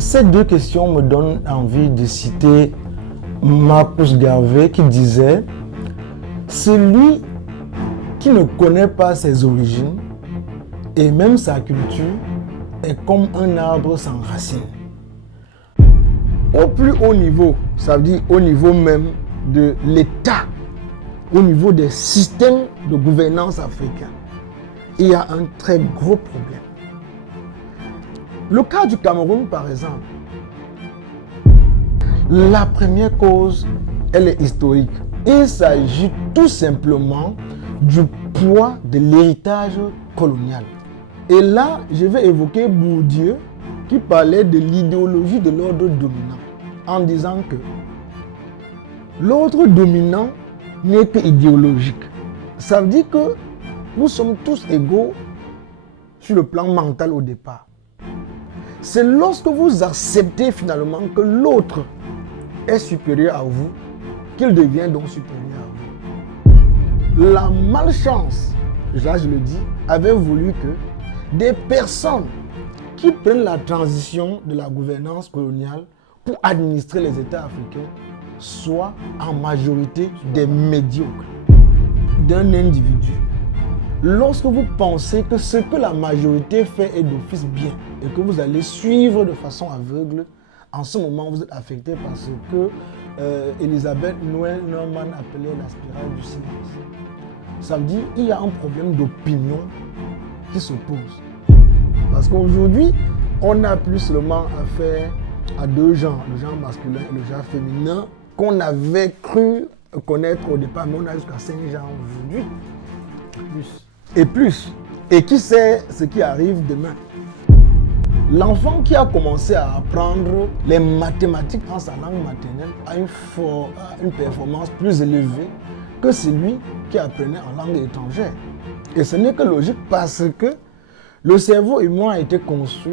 Ces deux questions me donnent envie de citer Marcus Garvey qui disait « Celui qui ne connaît pas ses origines et même sa culture est comme un arbre sans racines. » Au plus haut niveau, ça veut dire au niveau même de l'État, au niveau des systèmes de gouvernance africains, il y a un très gros problème. Le cas du Cameroun, par exemple, la première cause, elle est historique. Il s'agit tout simplement du poids de l'héritage colonial. Et là, je vais évoquer Bourdieu qui parlait de l'idéologie de l'ordre dominant en disant que l'ordre dominant n'est que idéologique. Ça veut dire que nous sommes tous égaux sur le plan mental au départ. C'est lorsque vous acceptez finalement que l'autre est supérieur à vous qu'il devient donc supérieur à vous. La malchance, là je le dis, avait voulu que des personnes qui prennent la transition de la gouvernance coloniale pour administrer les États africains soient en majorité des médiocres d'un individu. Lorsque vous pensez que ce que la majorité fait est d'office bien et que vous allez suivre de façon aveugle, en ce moment vous êtes affecté par ce que Elisabeth Noël Norman appelait la spirale du silence. Ça veut dire qu'il y a un problème d'opinion qui s'oppose. Parce qu'aujourd'hui, on n'a plus seulement affaire à deux genres, le genre masculin et le genre féminin, qu'on avait cru connaître au départ, mais on a jusqu'à 5 genres aujourd'hui. Plus. Et qui sait ce qui arrive demain? L'enfant qui a commencé à apprendre les mathématiques en sa langue maternelle a une performance plus élevée que celui qui apprenait en langue étrangère. Et ce n'est que logique parce que le cerveau humain a été conçu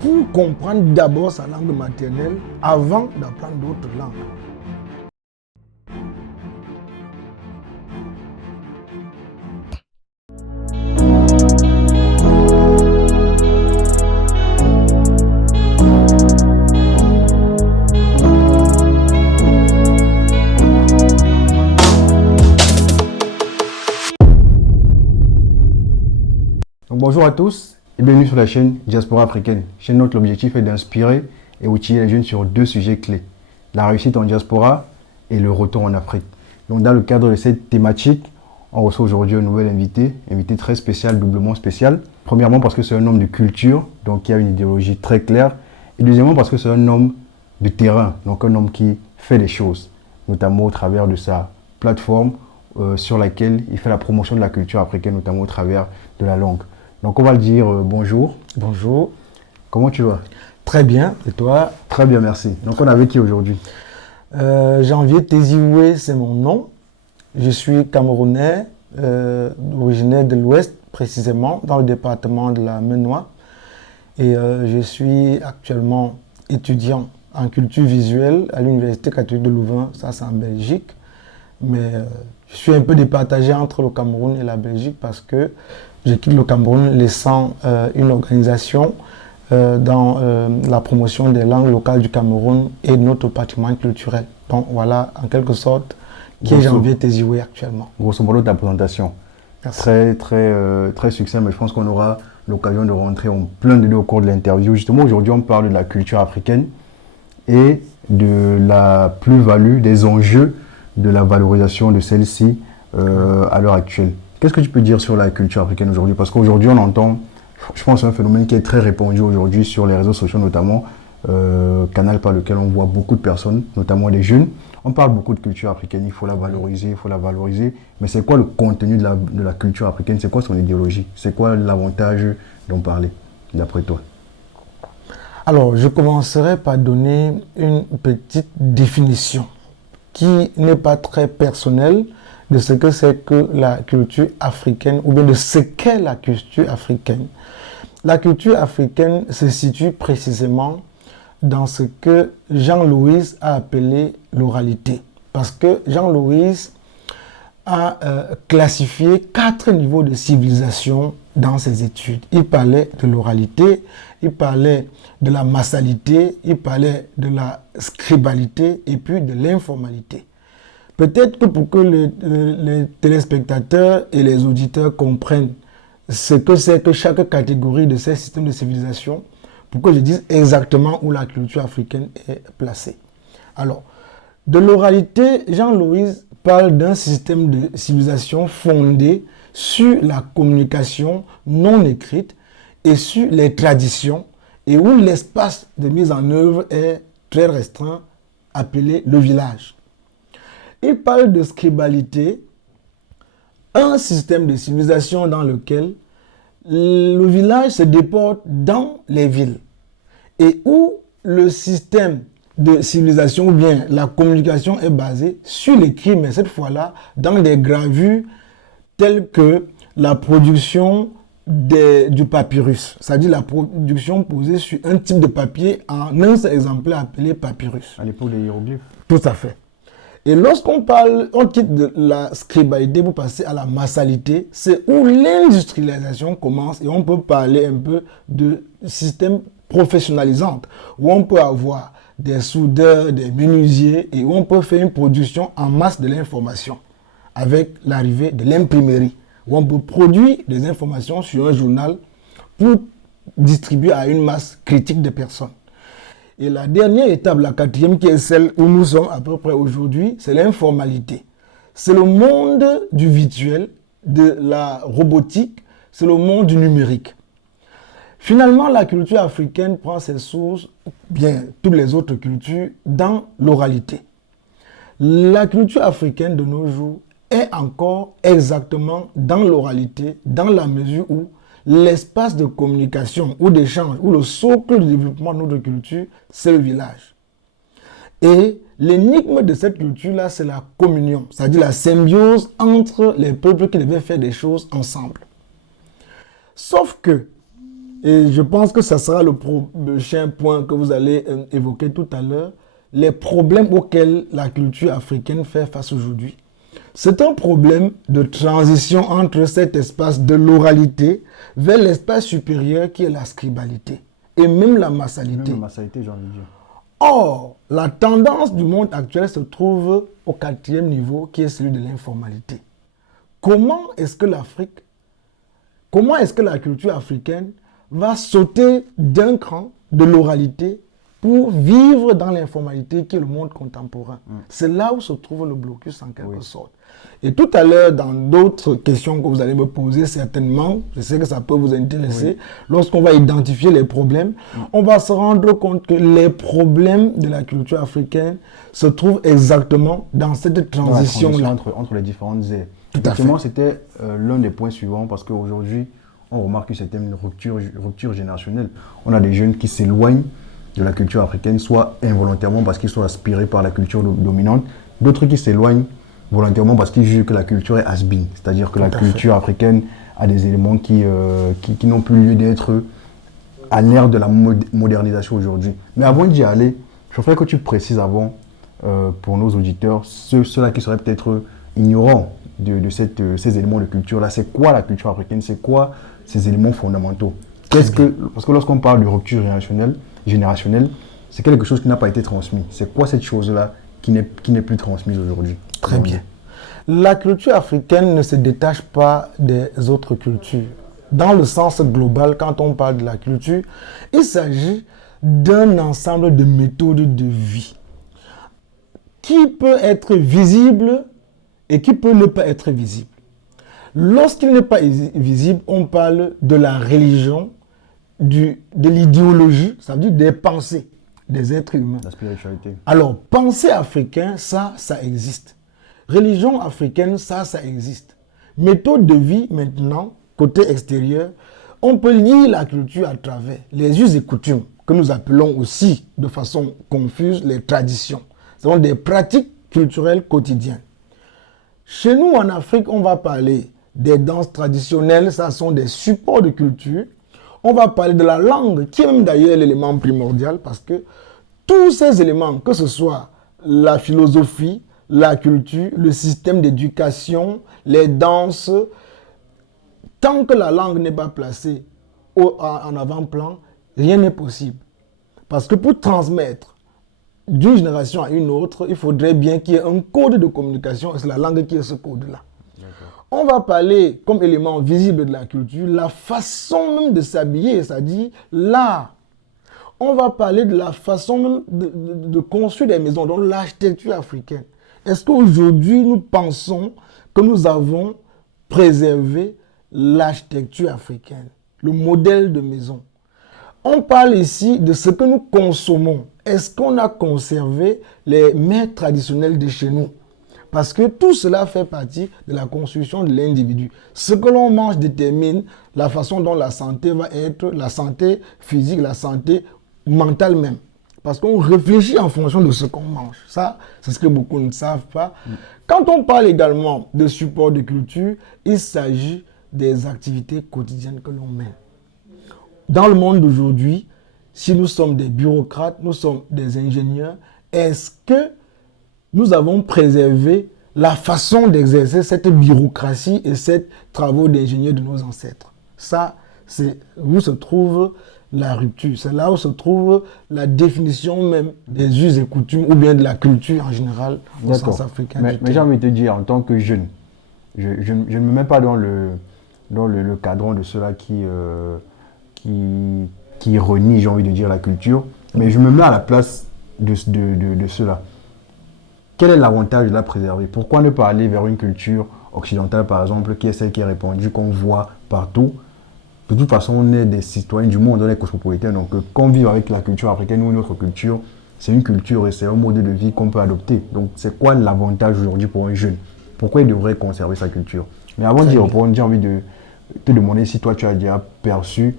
pour comprendre d'abord sa langue maternelle avant d'apprendre d'autres langues. Bonjour à tous et bienvenue sur la chaîne Diaspora Africaine. Chaîne dont l'objectif est d'inspirer et outiller les jeunes sur deux sujets clés. La réussite en diaspora et le retour en Afrique. Donc dans le cadre de cette thématique, on reçoit aujourd'hui un nouvel invité très spécial, doublement spécial. Premièrement parce que c'est un homme de culture, donc qui a une idéologie très claire. Et deuxièmement parce que c'est un homme de terrain, donc un homme qui fait des choses, notamment au travers de sa plateforme sur laquelle il fait la promotion de la culture africaine, notamment au travers de la langue. Donc on va le dire bonjour. Bonjour. Comment tu vas? Très bien. Et toi? Très bien, merci. Donc on est avec qui aujourd'hui? Janvier Tézioué, c'est mon nom. Je suis camerounais, originaire de l'Ouest précisément, dans le département de la Maine-Noire. Et je suis actuellement étudiant en culture visuelle à l'Université catholique de Louvain, ça c'est en Belgique. Mais je suis un peu départagé entre le Cameroun et la Belgique parce que je quitte le Cameroun laissant une organisation dans la promotion des langues locales du Cameroun et de notre patrimoine culturel. Donc voilà, en quelque sorte, qui est Janvier Tézioué actuellement. Grosso modo, ta présentation. Merci. Très succinct, mais je pense qu'on aura l'occasion de rentrer en plein dedans au cours de l'interview. Justement, aujourd'hui, on parle de la culture africaine et de la plus-value, des enjeux de la valorisation de celle-ci à l'heure actuelle. Qu'est-ce que tu peux dire sur la culture africaine aujourd'hui? Parce qu'aujourd'hui, on entend, je pense, un phénomène qui est très répandu aujourd'hui sur les réseaux sociaux, notamment canal par lequel on voit beaucoup de personnes, notamment des jeunes. On parle beaucoup de culture africaine, il faut la valoriser, Mais c'est quoi le contenu de la culture africaine? C'est quoi son idéologie? C'est quoi l'avantage d'en parler, d'après toi? Alors, je commencerai par donner une petite définition qui n'est pas très personnelle, de ce que c'est que la culture africaine, ou bien de ce qu'est la culture africaine. La culture africaine se situe précisément dans ce que Jean-Louis a appelé l'oralité. Parce que Jean-Louis a classifié 4 niveaux de civilisation dans ses études. Il parlait de l'oralité, il parlait de la massalité, il parlait de la scribalité et puis de l'informalité. Peut-être que pour que les téléspectateurs et les auditeurs comprennent ce que c'est que chaque catégorie de ces systèmes de civilisation, pour que je dise exactement où la culture africaine est placée. Alors, de l'oralité, Jean-Louis parle d'un système de civilisation fondé sur la communication non écrite et sur les traditions et où l'espace de mise en œuvre est très restreint, appelé le village. Il parle de scribalité, un système de civilisation dans lequel le village se déporte dans les villes et où le système de civilisation ou bien la communication est basée sur l'écrit, mais cette fois-là dans des gravures telles que la production du papyrus, c'est-à-dire la production posée sur un type de papier en un seul exemplaire appelé papyrus. À l'époque des hiéroglyphes. Tout à fait. Et lorsqu'on parle, on quitte de la scribalité pour passer à la massalité, c'est où l'industrialisation commence et on peut parler un peu de système professionnalisant, où on peut avoir des soudeurs, des menuisiers et où on peut faire une production en masse de l'information avec l'arrivée de l'imprimerie, où on peut produire des informations sur un journal pour distribuer à une masse critique de personnes. Et la dernière étape, la quatrième, qui est celle où nous sommes à peu près aujourd'hui, c'est l'informalité. C'est le monde du virtuel, de la robotique, c'est le monde du numérique. Finalement, la culture africaine prend ses sources, bien toutes les autres cultures, dans l'oralité. La culture africaine de nos jours est encore exactement dans l'oralité, dans la mesure où l'espace de communication ou d'échange, ou le socle de développement de notre culture, c'est le village. Et l'énigme de cette culture-là, c'est la communion, c'est-à-dire la symbiose entre les peuples qui devaient faire des choses ensemble. Sauf que, et je pense que ça sera le prochain point que vous allez évoquer tout à l'heure, les problèmes auxquels la culture africaine fait face aujourd'hui. C'est un problème de transition entre cet espace de l'oralité vers l'espace supérieur qui est la scribalité et même la massalité. Même la massalité, j'ai envie de dire. Or, la tendance du monde actuel se trouve au quatrième niveau qui est celui de l'informalité. Comment est-ce que la culture africaine va sauter d'un cran de l'oralité pour vivre dans l'informalité qui est le monde contemporain? C'est là où se trouve le blocus en quelque sorte. Et tout à l'heure, dans d'autres questions que vous allez me poser certainement, je sais que ça peut vous intéresser, lorsqu'on va identifier les problèmes, on va se rendre compte que les problèmes de la culture africaine se trouvent exactement dans cette transition-là. Entre les différentes ères. Tout à fait. Effectivement, c'était l'un des points suivants parce qu'aujourd'hui, on remarque que c'était une rupture générationnelle. On a des jeunes qui s'éloignent de la culture africaine, soit involontairement parce qu'ils sont aspirés par la culture dominante, d'autres qui s'éloignent volontairement parce qu'ils jugent que la culture est has-been, c'est-à-dire que la culture africaine a des éléments qui n'ont plus lieu d'être à l'ère de la modernisation aujourd'hui. Mais avant d'y aller, je voudrais que tu précises avant, pour nos auditeurs, ceux-là qui seraient peut-être ignorants de ces éléments de culture-là, c'est quoi la culture africaine, c'est quoi ces éléments fondamentaux? Parce que lorsqu'on parle de rupture générationnelle, c'est quelque chose qui n'a pas été transmis. C'est quoi cette chose-là qui n'est plus transmise aujourd'hui? Très bien. La culture africaine ne se détache pas des autres cultures. Dans le sens global, quand on parle de la culture, il s'agit d'un ensemble de méthodes de vie qui peut être visible et qui peut ne pas être visible. Lorsqu'il n'est pas visible, on parle de la religion, de l'idéologie, ça veut dire des pensées des êtres humains. La spiritualité. Alors, pensée africaine, ça existe. Religion africaine, ça existe. Méthode de vie, maintenant, côté extérieur, on peut lier la culture à travers les us et coutumes, que nous appelons aussi, de façon confuse, les traditions. Ce sont des pratiques culturelles quotidiennes. Chez nous, en Afrique, on va parler des danses traditionnelles, ça sont des supports de culture. On va parler de la langue, qui est même d'ailleurs l'élément primordial, parce que tous ces éléments, que ce soit la philosophie, la culture, le système d'éducation, les danses, tant que la langue n'est pas placée en avant-plan, rien n'est possible. Parce que pour transmettre d'une génération à une autre, il faudrait bien qu'il y ait un code de communication, et c'est la langue qui est ce code-là. On va parler comme élément visible de la culture, la façon même de s'habiller, c'est-à-dire l'art. On va parler de la façon même de construire des maisons, donc l'architecture africaine. Est-ce qu'aujourd'hui, nous pensons que nous avons préservé l'architecture africaine, le modèle de maison? On parle ici de ce que nous consommons. Est-ce qu'on a conservé les mets traditionnels de chez nous? Parce que tout cela fait partie de la construction de l'individu. Ce que l'on mange détermine la façon dont la santé va être, la santé physique, la santé mentale même. Parce qu'on réfléchit en fonction de ce qu'on mange. Ça, c'est ce que beaucoup ne savent pas. Quand on parle également de support de culture, il s'agit des activités quotidiennes que l'on mène. Dans le monde d'aujourd'hui, si nous sommes des bureaucrates, nous sommes des ingénieurs, est-ce que nous avons préservé la façon d'exercer cette bureaucratie et ces travaux d'ingénieurs de nos ancêtres? Ça, c'est où se trouve la rupture. C'est là où se trouve la définition même des us et coutumes ou bien de la culture en général au sens africain. Mais j'ai envie de te dire, en tant que jeune, je ne me mets pas dans le cadran de ceux-là qui renie, j'ai envie de dire, la culture, mais je me mets à la place de ceux-là. Quel est l'avantage de la préserver? Pourquoi ne pas aller vers une culture occidentale, par exemple, qui est celle qui est répandue, qu'on voit partout? De toute façon, on est des citoyens du monde, on est cosmopolitains, donc qu'on vive avec la culture africaine ou une autre culture, c'est une culture et c'est un mode de vie qu'on peut adopter. Donc, c'est quoi l'avantage aujourd'hui pour un jeune? Pourquoi il devrait conserver sa culture? Mais avant d'y répondre, j'ai envie de te demander si toi, tu as déjà perçu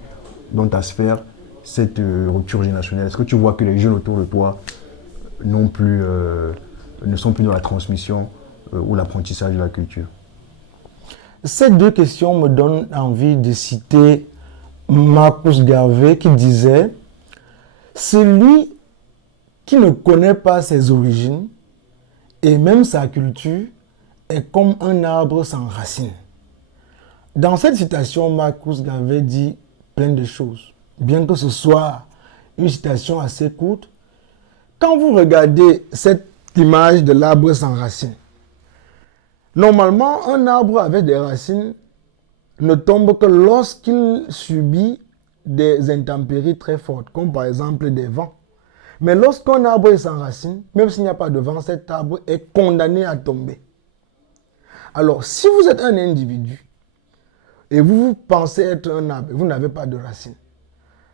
dans ta sphère cette rupture générationnelle. Est-ce que tu vois que les jeunes autour de toi ne sont plus dans la transmission ou l'apprentissage de la culture? Ces deux questions me donnent envie de citer Marcus Garvey qui disait « Celui qui ne connaît pas ses origines et même sa culture est comme un arbre sans racines. » Dans cette citation, Marcus Garvey dit plein de choses. Bien que ce soit une citation assez courte, quand vous regardez cette image de l'arbre sans racines, normalement, un arbre avec des racines ne tombe que lorsqu'il subit des intempéries très fortes, comme par exemple des vents. Mais lorsqu'un arbre est sans racines, même s'il n'y a pas de vent, cet arbre est condamné à tomber. Alors, si vous êtes un individu et vous pensez être un arbre et vous n'avez pas de racines,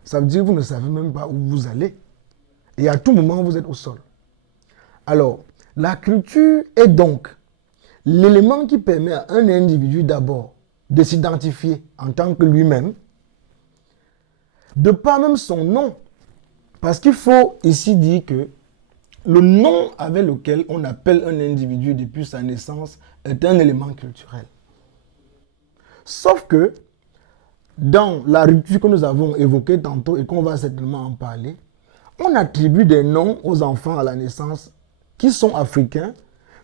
ça veut dire que vous ne savez même pas où vous allez. Et à tout moment, vous êtes au sol. Alors, la culture est donc l'élément qui permet à un individu d'abord de s'identifier en tant que lui-même, de par même son nom. Parce qu'il faut ici dire que le nom avec lequel on appelle un individu depuis sa naissance est un élément culturel. Sauf que, dans la rupture que nous avons évoquée tantôt et qu'on va certainement en parler, on attribue des noms aux enfants à la naissance qui sont africains,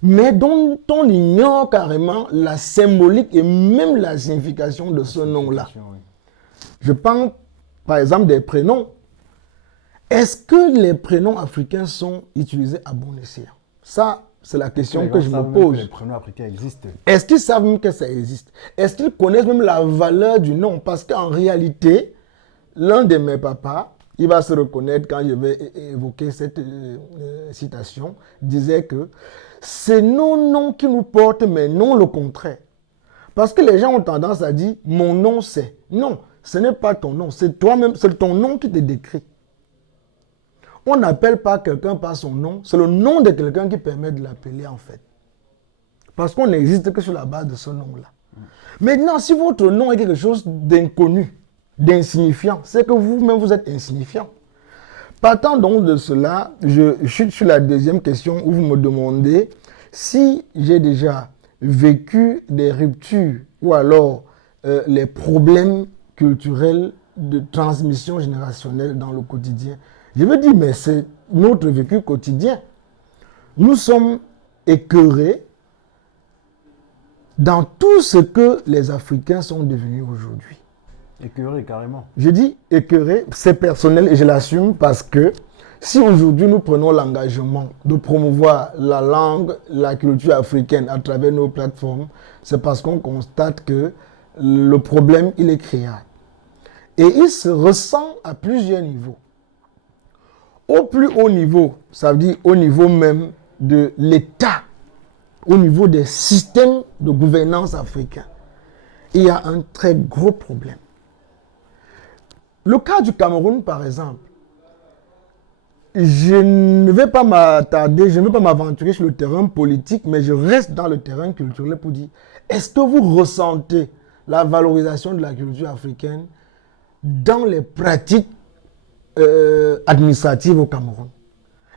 mais dont on ignore carrément la symbolique et même la signification de ce nom-là. Je pense, par exemple, des prénoms. Est-ce que les prénoms africains sont utilisés à bon escient? Ça, c'est la question que je me pose. Les prénoms africains existent. Est-ce qu'ils savent même que ça existe? Est-ce qu'ils connaissent même la valeur du nom? Parce qu'en réalité, l'un de mes papas, il va se reconnaître quand je vais évoquer cette citation, disait que c'est nos noms qui nous portent, mais non le contraire. Parce que les gens ont tendance à dire, mon nom c'est. Non, ce n'est pas ton nom, c'est toi-même, c'est ton nom qui te décrit. On n'appelle pas quelqu'un par son nom, c'est le nom de quelqu'un qui permet de l'appeler en fait. Parce qu'on n'existe que sur la base de ce nom-là. Maintenant, si votre nom est quelque chose d'inconnu, d'insignifiant, c'est que vous-même vous êtes insignifiant. Partant donc de cela, je chute sur la deuxième question où vous me demandez si j'ai déjà vécu des ruptures ou alors les problèmes culturels de transmission générationnelle dans le quotidien. Je veux dire, mais c'est notre vécu quotidien. Nous sommes écœurés dans tout ce que les Africains sont devenus aujourd'hui. Écœuré, carrément. Je dis écœuré, c'est personnel et je l'assume parce que si aujourd'hui nous prenons l'engagement de promouvoir la langue, la culture africaine à travers nos plateformes, c'est parce qu'on constate que le problème, il est créable. Et il se ressent à plusieurs niveaux. Au plus haut niveau, ça veut dire au niveau même de l'État, au niveau des systèmes de gouvernance africains, il y a un très gros problème. Le cas du Cameroun, par exemple, je ne vais pas m'attarder, je ne vais pas m'aventurer sur le terrain politique, mais je reste dans le terrain culturel pour dire, est-ce que vous ressentez la valorisation de la culture africaine dans les pratiques administratives au Cameroun?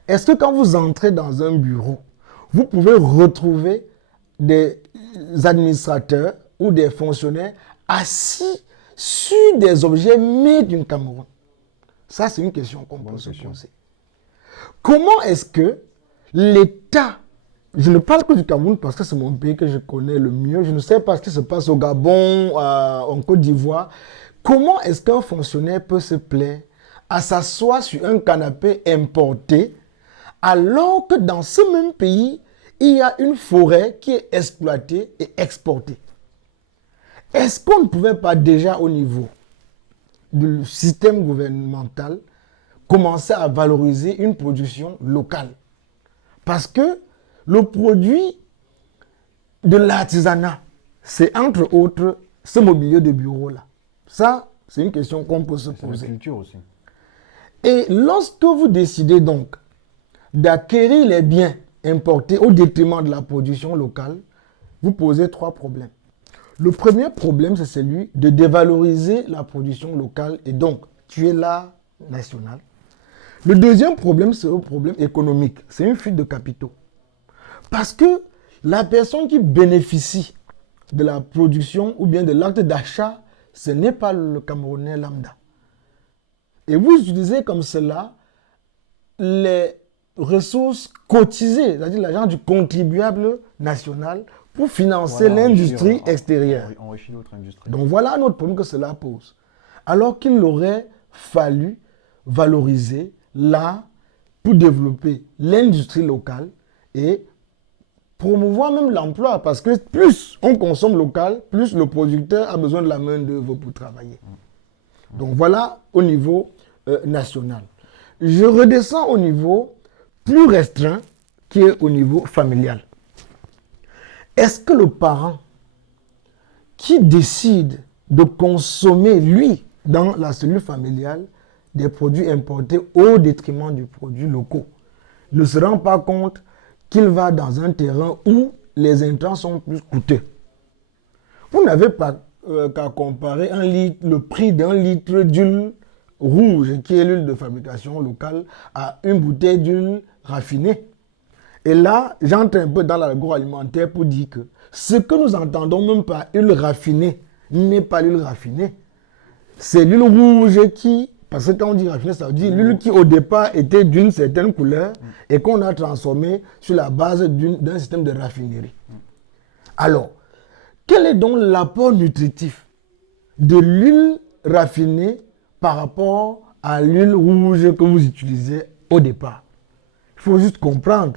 Est-ce que quand vous entrez dans un bureau, vous pouvez retrouver des administrateurs ou des fonctionnaires assis sur des objets made in Cameroun? Ça, c'est une question qu'on peut se poser. Comment est-ce que l'État, je ne parle que du Cameroun parce que c'est mon pays que je connais le mieux, je ne sais pas ce qui se passe au Gabon, en Côte d'Ivoire, comment est-ce qu'un fonctionnaire peut se plaire à s'asseoir sur un canapé importé alors que dans ce même pays, il y a une forêt qui est exploitée et exportée? Est-ce qu'on ne pouvait pas déjà au niveau du système gouvernemental commencer à valoriser une production locale? Parce que le produit de l'artisanat, c'est entre autres ce mobilier de bureau-là. Ça, c'est une question qu'on peut se poser. C'est la culture aussi. Et lorsque vous décidez donc d'acquérir les biens importés au détriment de la production locale, vous posez trois problèmes. Le premier problème, c'est celui de dévaloriser la production locale et donc tuer l'art national. Le deuxième problème, c'est le problème économique. C'est une fuite de capitaux. Parce que la personne qui bénéficie de la production ou bien de l'acte d'achat, ce n'est pas le Camerounais lambda. Et vous utilisez comme cela les ressources cotisées, c'est-à-dire l'argent du contribuable national pour financer l'industrie extérieure. Enrichir notre industrie. Donc voilà un autre problème que cela pose. Alors qu'il aurait fallu valoriser l'art pour développer l'industrie locale et promouvoir même l'emploi, parce que plus on consomme local, plus le producteur a besoin de la main-d'œuvre pour travailler. Donc voilà au niveau national. Je redescends au niveau plus restreint, qui est au niveau familial. Est-ce que le parent qui décide de consommer, lui, dans la cellule familiale, des produits importés au détriment du produit locaux, ne se rend pas compte qu'il va dans un terrain où les intrants sont plus coûteux? Vous n'avez pas qu'à comparer le prix d'un litre d'huile rouge, qui est l'huile de fabrication locale, à une bouteille d'huile raffinée. Et là, j'entre un peu dans l'agroalimentaire pour dire que ce que nous entendons même par huile raffinée n'est pas l'huile raffinée. C'est l'huile rouge qui, parce que quand on dit raffinée, ça veut dire l'huile qui au départ était d'une certaine couleur et qu'on a transformée sur la base d'un système de raffinerie. Alors, quel est donc l'apport nutritif de l'huile raffinée par rapport à l'huile rouge que vous utilisez au départ? Il faut juste comprendre,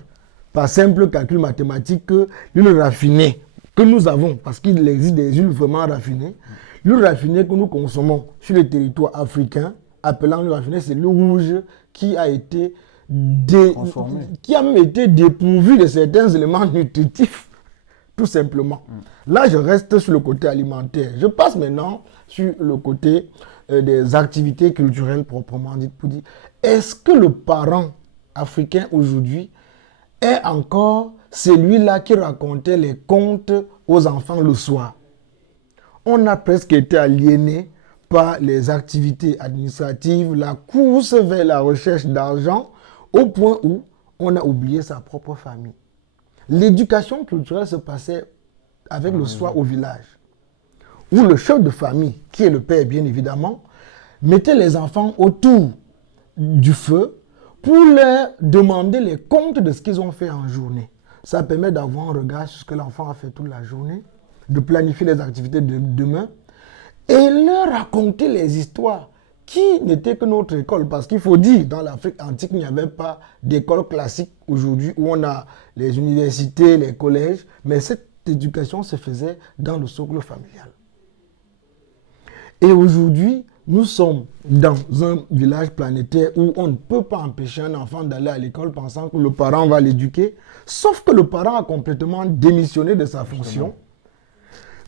par simple calcul mathématique, que l'huile raffinée que nous avons, parce qu'il existe des huiles vraiment raffinées, l'huile raffinée que nous consommons sur le territoire africain, appelant l'huile raffinée, c'est l'huile rouge qui a été qui a même été dépourvue de certains éléments nutritifs, tout simplement. Là, je reste sur le côté alimentaire. Je passe maintenant sur le côté des activités culturelles proprement dites, pour dire, est-ce que le parent africain aujourd'hui est encore celui-là qui racontait les contes aux enfants le soir? On a presque été aliéné par les activités administratives, la course vers la recherche d'argent, au point où on a oublié sa propre famille. L'éducation culturelle se passait avec le soir au village, où le chef de famille, qui est le père bien évidemment, mettait les enfants autour du feu pour leur demander les comptes de ce qu'ils ont fait en journée. Ça permet d'avoir un regard sur ce que l'enfant a fait toute la journée de planifier les activités de demain et leur raconter les histoires qui n'étaient que notre école. Parce qu'il faut dire, dans l'Afrique antique, il n'y avait pas d'école classique aujourd'hui où on a les universités, les collèges, mais cette éducation se faisait dans le socle familial. Et aujourd'hui, nous sommes dans un village planétaire où on ne peut pas empêcher un enfant d'aller à l'école pensant que le parent va l'éduquer, sauf que le parent a complètement démissionné de sa fonction.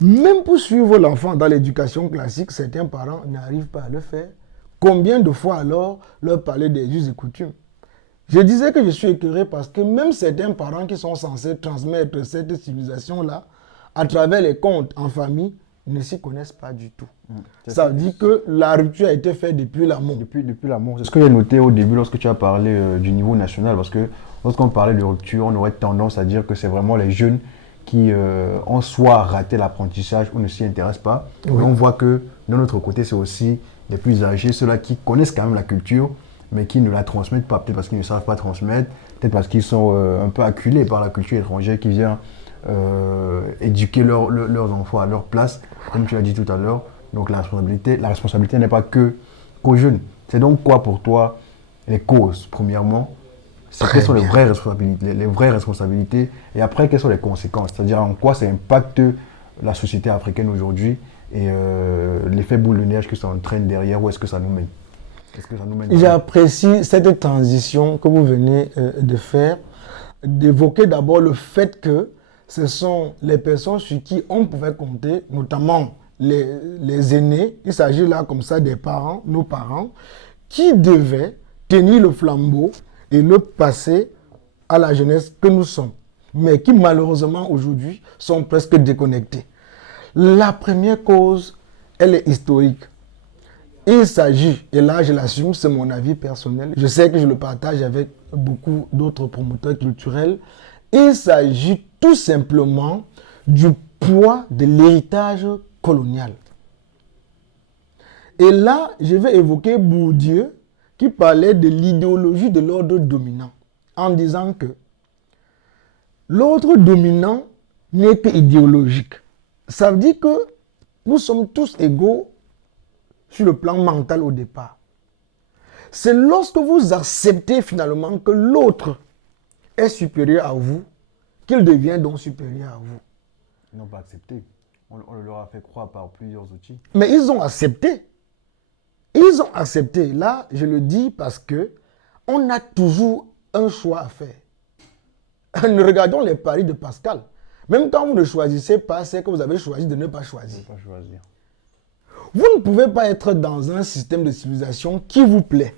Même pour suivre l'enfant dans l'éducation classique, certains parents n'arrivent pas à le faire. Combien de fois alors leur parler des us et coutumes? Je disais que je suis écœuré parce que même certains parents qui sont censés transmettre cette civilisation-là, à travers les contes en famille, ne s'y connaissent pas du tout. Ça veut dire que la rupture a été faite depuis l'amour. Depuis l'amour. C'est ce que j'ai noté au début lorsque tu as parlé du niveau national, parce que lorsqu'on parlait de rupture, on aurait tendance à dire que c'est vraiment les jeunes qui ont soit raté l'apprentissage ou ne s'y intéressent pas. Oui. Mais on voit que de notre côté, c'est aussi les plus âgés, ceux-là qui connaissent quand même la culture, mais qui ne la transmettent pas, peut-être parce qu'ils ne savent pas transmettre, peut-être parce qu'ils sont un peu acculés par la culture étrangère qui vient éduquer leurs enfants à leur place, comme tu l'as dit tout à l'heure. Donc la responsabilité n'est pas qu'aux jeunes. C'est donc quoi pour toi les causes, premièrement? Quelles sont les vraies responsabilités et après, quelles sont les conséquences? C'est-à-dire en quoi ça impacte la société africaine aujourd'hui et l'effet boule de neige que ça entraîne derrière, où est-ce que ça nous mène? J'apprécie cette transition que vous venez de faire, d'évoquer d'abord le fait que ce sont les personnes sur qui on pouvait compter, notamment les aînés, il s'agit là comme ça des parents, nos parents, qui devaient tenir le flambeau et le passer à la jeunesse que nous sommes, mais qui malheureusement aujourd'hui sont presque déconnectés. La première cause, elle est historique. Il s'agit, et là je l'assume, c'est mon avis personnel, je sais que je le partage avec beaucoup d'autres promoteurs culturels, il s'agit tout simplement du poids de l'héritage colonial. Et là, je vais évoquer Bourdieu qui parlait de l'idéologie de l'ordre dominant en disant que l'ordre dominant n'est que idéologique. Ça veut dire que nous sommes tous égaux sur le plan mental au départ. C'est lorsque vous acceptez finalement que l'autre est supérieur à vous qu'il devient donc supérieur à vous. Ils n'ont pas accepté. On leur a fait croire par plusieurs outils. Mais ils ont accepté. Ils ont accepté. Là, je le dis parce que on a toujours un choix à faire. Nous regardons les paris de Pascal. Même quand vous ne choisissez pas, c'est que vous avez choisi de ne pas choisir. Vous ne pouvez pas être dans un système de civilisation qui vous plaît.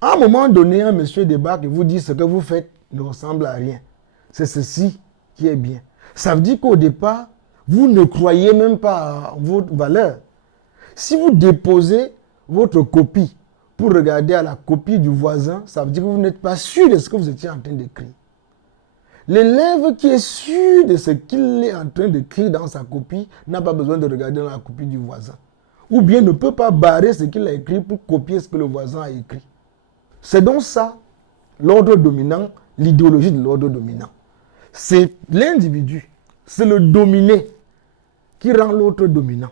À un moment donné, un monsieur débarque et vous dit ce que vous faites ne ressemble à rien. C'est ceci qui est bien. Ça veut dire qu'au départ, vous ne croyez même pas à votre valeur. Si vous déposez votre copie pour regarder à la copie du voisin, ça veut dire que vous n'êtes pas sûr de ce que vous étiez en train d'écrire. L'élève qui est sûr de ce qu'il est en train d'écrire dans sa copie n'a pas besoin de regarder dans la copie du voisin. Ou bien ne peut pas barrer ce qu'il a écrit pour copier ce que le voisin a écrit. C'est donc ça, l'ordre dominant, l'idéologie de l'ordre dominant. C'est l'individu, c'est le dominé qui rend l'autre dominant.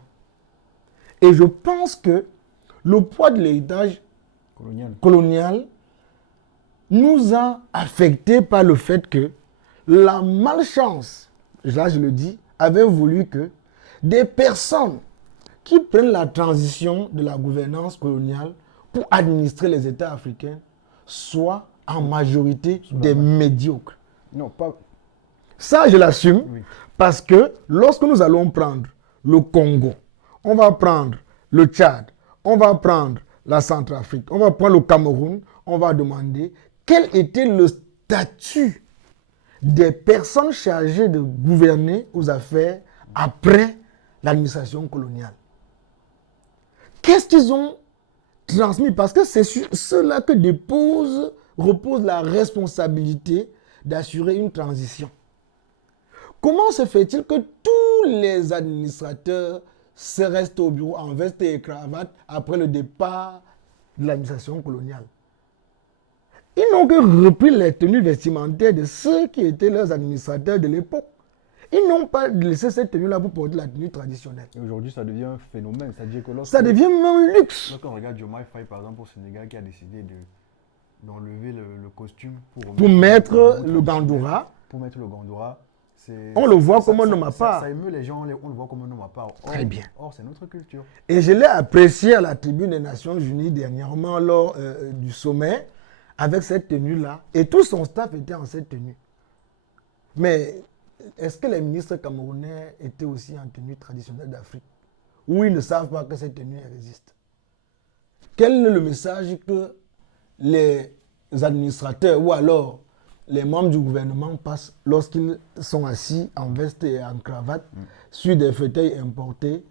Et je pense que le poids de l'héritage colonial nous a affectés par le fait que la malchance, là je le dis, avait voulu que des personnes qui prennent la transition de la gouvernance coloniale pour administrer les États africains soient en majorité des médiocres. Non, pas... Ça, je l'assume, oui. Parce que lorsque nous allons prendre le Congo, on va prendre le Tchad, on va prendre la Centrafrique, on va prendre le Cameroun, on va demander quel était le statut des personnes chargées de gouverner aux affaires après l'administration coloniale. Qu'est-ce qu'ils ont transmis? Parce que c'est sur cela que repose la responsabilité d'assurer une transition. Comment se fait-il que tous les administrateurs se restent au bureau en veste et cravate après le départ de l'administration coloniale? Ils n'ont que repris les tenues vestimentaires de ceux qui étaient leurs administrateurs de l'époque. Ils n'ont pas laissé cette tenue-là pour porter la tenue traditionnelle. Et aujourd'hui, ça devient un phénomène. C'est-à-dire que Ça devient même un luxe. lorsqu'on regarde Diomaye Faye, par exemple, au Sénégal, qui a décidé d'enlever le costume Pour mettre le gandoura, Pour mettre le gandoura. on le voit comme un homme à part. Ça émeut les gens, on le voit comme un homme à part. Très bien. Or, c'est notre culture. Et je l'ai apprécié à la tribune des Nations Unies dernièrement lors du sommet avec cette tenue-là. Et tout son staff était en cette tenue. Mais est-ce que les ministres camerounais étaient aussi en tenue traditionnelle d'Afrique? Ou ils ne savent pas que cette tenue existe? Quel est le message que les administrateurs ou alors les membres du gouvernement passent lorsqu'ils sont assis en veste et en cravate sur des fauteuils importés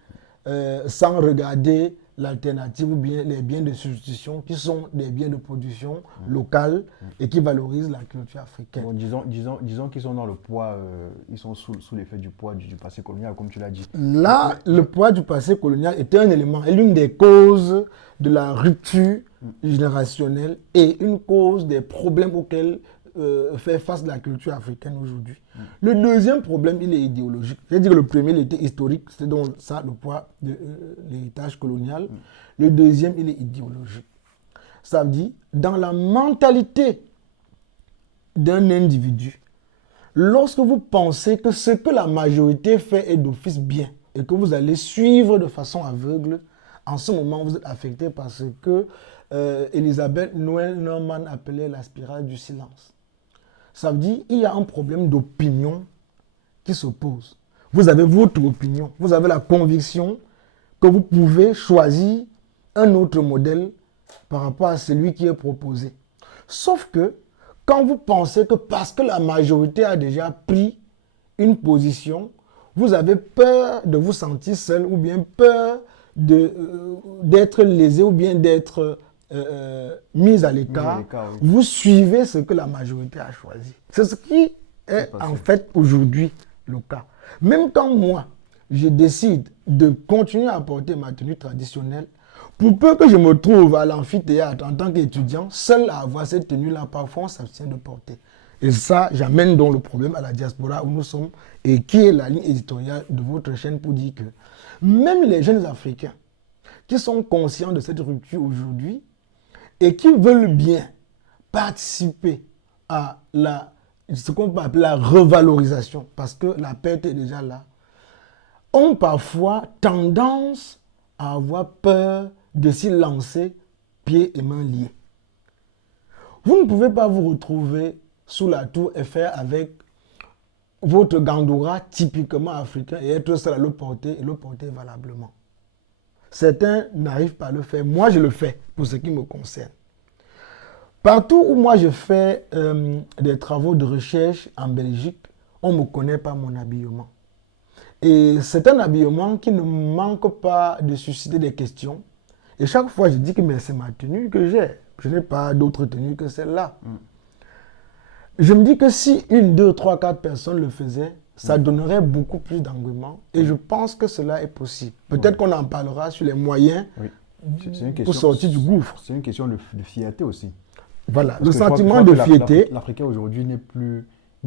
sans regarder l'alternative ou bien les biens de substitution qui sont des biens de production locale et qui valorisent la culture africaine. Bon, disons qu'ils sont dans le poids, ils sont sous l'effet du poids du passé colonial, comme tu l'as dit. Là, le poids du passé colonial était un élément et l'une des causes de la rupture générationnelle et une cause des problèmes auxquels fait face la culture africaine aujourd'hui. Le deuxième problème, il est idéologique. Je vais dire que le premier, il était historique, c'est donc ça le poids de l'héritage colonial. Le deuxième, il est idéologique. Ça veut dire, dans la mentalité d'un individu, lorsque vous pensez que ce que la majorité fait est d'office bien et que vous allez suivre de façon aveugle, en ce moment, vous êtes affecté par ce que Elisabeth Noël Norman appelait la spirale du silence. Ça veut dire qu'il y a un problème d'opinion qui se pose. Vous avez votre opinion, vous avez la conviction que vous pouvez choisir un autre modèle par rapport à celui qui est proposé. Sauf que quand vous pensez que parce que la majorité a déjà pris une position, vous avez peur de vous sentir seul ou bien peur d'être lésé ou bien d'être mis à l'écart, oui. Vous suivez ce que la majorité a choisi. C'est ce qui est en fait aujourd'hui le cas. Même quand moi, je décide de continuer à porter ma tenue traditionnelle, pour peu que je me trouve à l'amphithéâtre en tant qu'étudiant, seul à avoir cette tenue-là, parfois on s'abstient de porter. Et ça, j'amène donc le problème à la diaspora où nous sommes et qui est la ligne éditoriale de votre chaîne pour dire que même les jeunes Africains qui sont conscients de cette rupture aujourd'hui et qui veulent bien participer à ce qu'on peut appeler la revalorisation, parce que la perte est déjà là, ont parfois tendance à avoir peur de s'y lancer pieds et mains liés. Vous ne pouvez pas vous retrouver sous la tour Eiffel avec votre gandoura typiquement africain et être seul à le porter et le porter valablement. Certains n'arrivent pas à le faire. Moi, je le fais pour ce qui me concerne. Partout où moi je fais des travaux de recherche en Belgique, on ne me connaît pas mon habillement. Et c'est un habillement qui ne manque pas de susciter des questions. Et chaque fois, je dis que c'est ma tenue que j'ai. Je n'ai pas d'autre tenue que celle-là. Je me dis que si 1, 2, 3, 4 personnes le faisaient, ça donnerait beaucoup plus d'engouement. Et je pense que cela est possible. Peut-être qu'on en parlera sur les moyens pour sortir du gouffre. C'est une question de fierté aussi. Voilà, parce le sentiment de fierté. L'Africain aujourd'hui n'est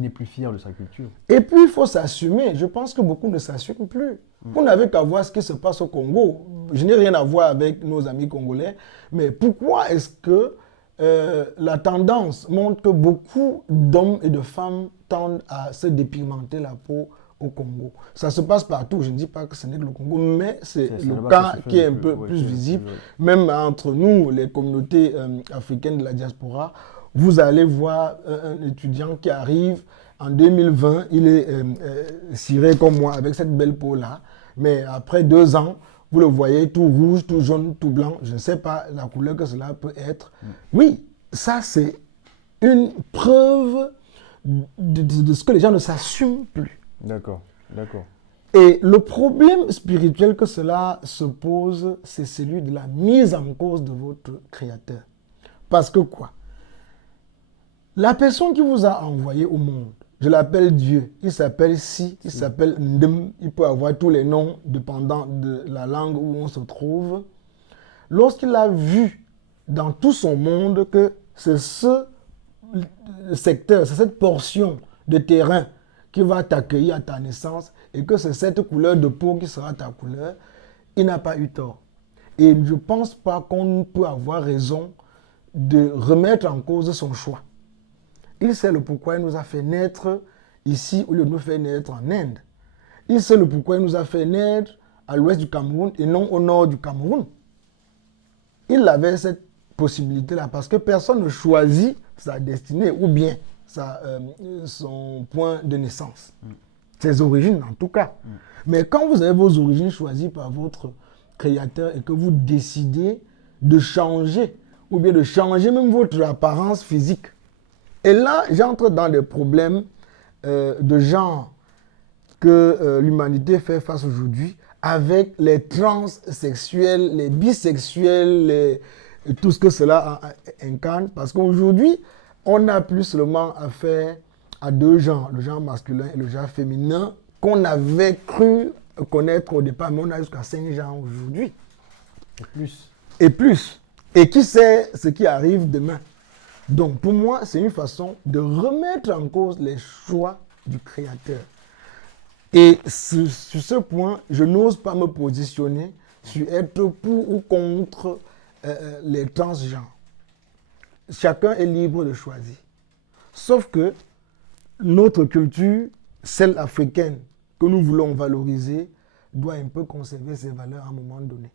plus fier de sa culture. Et puis, il faut s'assumer. Je pense que beaucoup ne s'assument plus. Vous n'avez qu'à voir ce qui se passe au Congo. Je n'ai rien à voir avec nos amis congolais. Mais pourquoi est-ce que la tendance montre que beaucoup d'hommes et de femmes tendent à se dépigmenter la peau au Congo? Ça se passe partout. Je ne dis pas que ce n'est que le Congo, mais c'est le cas qui est un peu plus visible. Même entre nous, les communautés africaines de la diaspora, vous allez voir un étudiant qui arrive en 2020, il est ciré comme moi avec cette belle peau-là, mais après 2 ans, vous le voyez tout rouge, tout jaune, tout blanc, je ne sais pas la couleur que cela peut être. Oui, ça c'est une preuve de ce que les gens ne s'assument plus. D'accord, d'accord. Et le problème spirituel que cela se pose, c'est celui de la mise en cause de votre créateur. Parce que quoi? La personne qui vous a envoyé au monde, je l'appelle Dieu, il s'appelle Si, il s'appelle Ndem, il peut avoir tous les noms dépendant de la langue où on se trouve. Lorsqu'il a vu dans tout son monde que c'est ce secteur, c'est cette portion de terrain qui va t'accueillir à ta naissance et que c'est cette couleur de peau qui sera ta couleur, il n'a pas eu tort. Et je ne pense pas qu'on peut avoir raison de remettre en cause son choix. Il sait le pourquoi il nous a fait naître ici au lieu de nous faire naître en Inde. Il sait le pourquoi il nous a fait naître à l'ouest du Cameroun et non au nord du Cameroun. Il avait cette possibilité-là parce que personne ne choisit sa destinée ou bien son point de naissance. Ses origines en tout cas. Mais quand vous avez vos origines choisies par votre créateur et que vous décidez de changer ou bien de changer même votre apparence physique. Et là, j'entre dans des problèmes de genre que l'humanité fait face aujourd'hui avec les transsexuels, les bisexuels, tout ce que cela incarne. Parce qu'aujourd'hui, on n'a plus seulement affaire à deux genres, le genre masculin et le genre féminin, qu'on avait cru connaître au départ, mais on a jusqu'à 5 genres aujourd'hui. Et plus. Et plus. Et qui sait ce qui arrive demain? Donc, pour moi, c'est une façon de remettre en cause les choix du Créateur. Et sur ce point, je n'ose pas me positionner sur être pour ou contre les transgenres. Chacun est libre de choisir. Sauf que notre culture, celle africaine, que nous voulons valoriser, doit un peu conserver ses valeurs à un moment donné.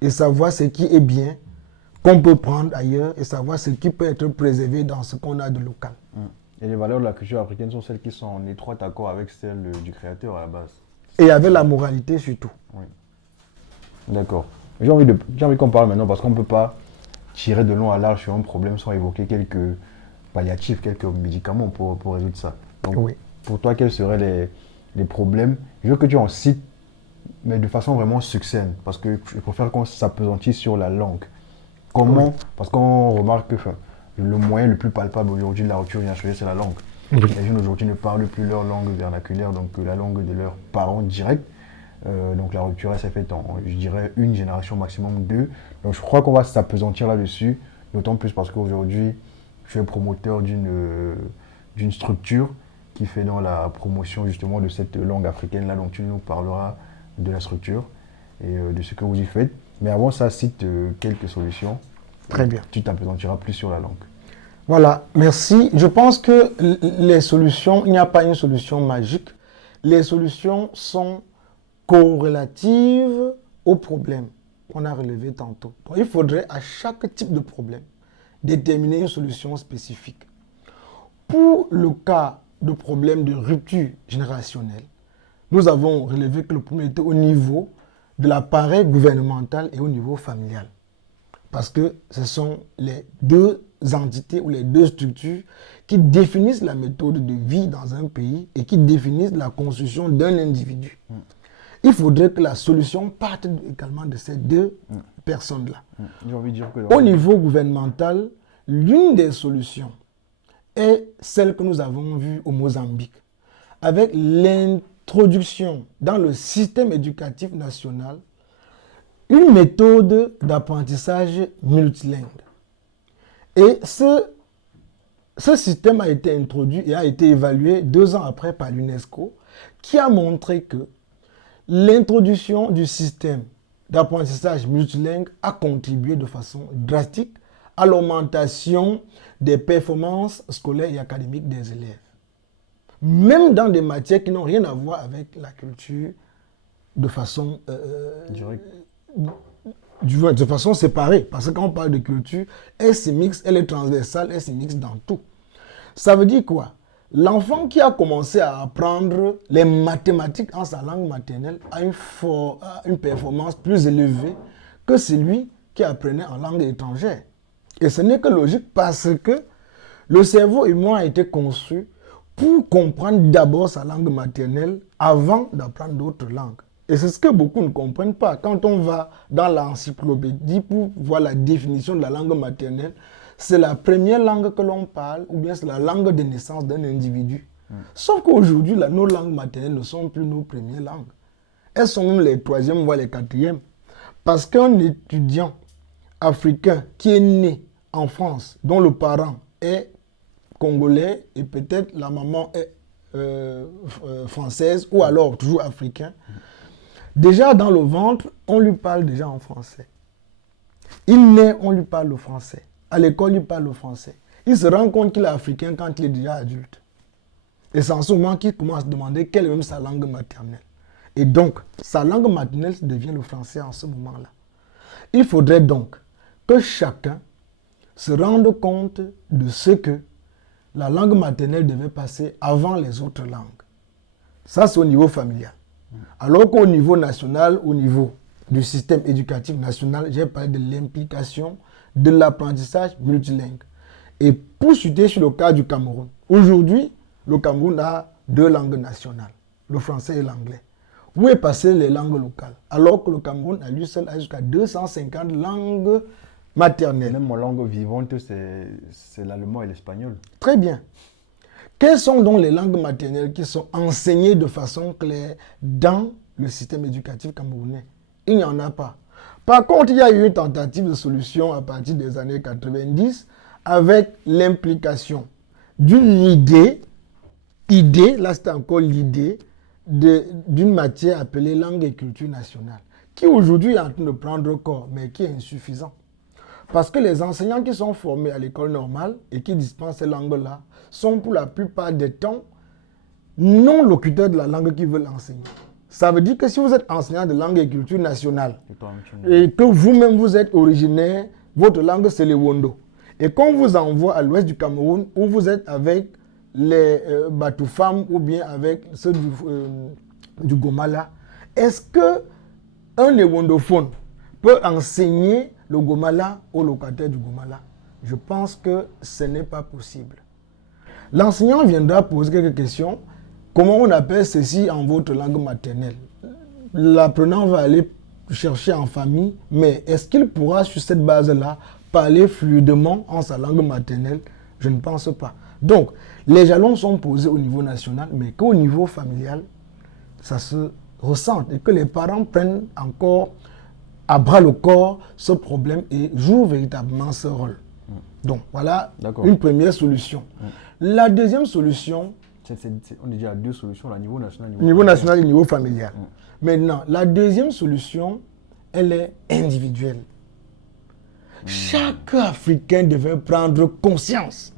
Et savoir ce qui est bien, qu'on peut prendre ailleurs, et savoir ce qui peut être préservé dans ce qu'on a de local. Et les valeurs de la culture africaine sont celles qui sont en étroit accord avec celles du créateur à la base. Et avec la moralité surtout. Oui. D'accord. J'ai envie qu'on parle maintenant parce qu'on ne peut pas tirer de long à large sur un problème sans évoquer quelques palliatifs, quelques médicaments pour résoudre ça. Donc, oui. Pour toi, quels seraient les problèmes? Je veux que tu en cites, mais de façon vraiment succincte, parce que je préfère qu'on s'apesantisse sur la langue. Comment? Oui. Parce qu'on remarque que le moyen le plus palpable aujourd'hui de la rupture inachevée, c'est la langue. Oui. Les jeunes aujourd'hui ne parlent plus leur langue vernaculaire, donc la langue de leurs parents directs. Donc la rupture, elle s'est faite en, je dirais, une génération maximum, 2. Donc je crois qu'on va s'apesantir là-dessus, d'autant plus parce qu'aujourd'hui, je suis un promoteur d'une structure qui fait dans la promotion justement de cette langue africaine-là, donc tu nous parleras de la structure et de ce que vous y faites. Mais avant ça, cite quelques solutions. Très bien. Tu t'apesantiras plus sur la langue. Voilà, merci. Je pense que les solutions, il n'y a pas une solution magique. Les solutions sont corrélatives aux problèmes qu'on a relevés tantôt. Donc, il faudrait à chaque type de problème déterminer une solution spécifique. Pour le cas de problème de rupture générationnelle, nous avons relevé que le problème était au niveau de l'appareil gouvernemental et au niveau familial. Parce que ce sont les deux entités ou les deux structures qui définissent la méthode de vie dans un pays et qui définissent la construction d'un individu. Il faudrait que la solution parte également de ces deux personnes-là. J'ai envie de dire que au niveau gouvernemental, l'une des solutions est celle que nous avons vue au Mozambique, avec l'introduction dans le système éducatif national une méthode d'apprentissage multilingue. Et ce système a été introduit et a été évalué 2 ans après par l'UNESCO, qui a montré que l'introduction du système d'apprentissage multilingue a contribué de façon drastique à l'augmentation des performances scolaires et académiques des élèves. Même dans des matières qui n'ont rien à voir avec la culture de façon de façon séparée. Parce que quand on parle de culture, elle s'immixe, elle est transversale, elle s'immixe dans tout. Ça veut dire quoi? L'enfant qui a commencé à apprendre les mathématiques en sa langue maternelle a une performance plus élevée que celui qui apprenait en langue étrangère. Et ce n'est que logique parce que le cerveau humain a été conçu pour comprendre d'abord sa langue maternelle avant d'apprendre d'autres langues. Et c'est ce que beaucoup ne comprennent pas. Quand on va dans l'encyclopédie pour voir la définition de la langue maternelle, c'est la première langue que l'on parle ou bien c'est la langue de naissance d'un individu. Sauf qu'aujourd'hui, nos langues maternelles ne sont plus nos premières langues. Elles sont même les 3e, voire les 4e. Parce qu'un étudiant africain qui est né en France, dont le parent est congolais et peut-être la maman est française ou alors toujours africain, déjà dans le ventre, on lui parle déjà en français. Il naît, on lui parle le français. À l'école, il parle le français. Il se rend compte qu'il est africain quand il est déjà adulte. Et c'est en ce moment qu'il commence à se demander quelle est même sa langue maternelle. Et donc, sa langue maternelle devient le français en ce moment-là. Il faudrait donc que chacun se rende compte de ce que la langue maternelle devait passer avant les autres langues. Ça, c'est au niveau familial. Alors qu'au niveau national, au niveau du système éducatif national, j'ai parlé de l'implication de l'apprentissage multilingue. Et pour citer sur le cas du Cameroun, aujourd'hui, le Cameroun a 2 langues nationales, le français et l'anglais. Où est passé les langues locales? Alors que le Cameroun, à lui seul, a jusqu'à 250 langues maternelles. Même ma langue vivante, c'est l'allemand et l'espagnol. Très bien. Quelles sont donc les langues maternelles qui sont enseignées de façon claire dans le système éducatif camerounais? Il n'y en a pas. Par contre, il y a eu une tentative de solution à partir des années 90 avec l'implication d'une idée, là c'était encore l'idée, d'une matière appelée langue et culture nationale, qui aujourd'hui est en train de prendre corps, mais qui est insuffisant. Parce que les enseignants qui sont formés à l'école normale et qui dispensent ces langues-là sont pour la plupart des temps non locuteurs de la langue qu'ils veulent enseigner. Ça veut dire que si vous êtes enseignant de langue et culture nationale et que vous-même vous êtes originaire, votre langue c'est le Wondo. Et qu'on vous envoie à l'ouest du Cameroun où vous êtes avec les Batoufam ou bien avec ceux du Gomala, est-ce qu'un néwondophone peut enseigner le Gomala au locataire du Gomala? Je pense que ce n'est pas possible. L'enseignant viendra poser quelques questions. Comment on appelle ceci en votre langue maternelle? L'apprenant va aller chercher en famille, mais est-ce qu'il pourra sur cette base-là parler fluidement en sa langue maternelle? Je ne pense pas. Donc, les jalons sont posés au niveau national, mais qu'au niveau familial, ça se ressent et que les parents prennent encore à bras le corps ce problème et jouent véritablement ce rôle. Donc, voilà une première solution. La deuxième solution... on est déjà à 2 solutions, au niveau national et niveau familial. Maintenant, la deuxième solution, elle est individuelle. Chaque Africain devait prendre conscience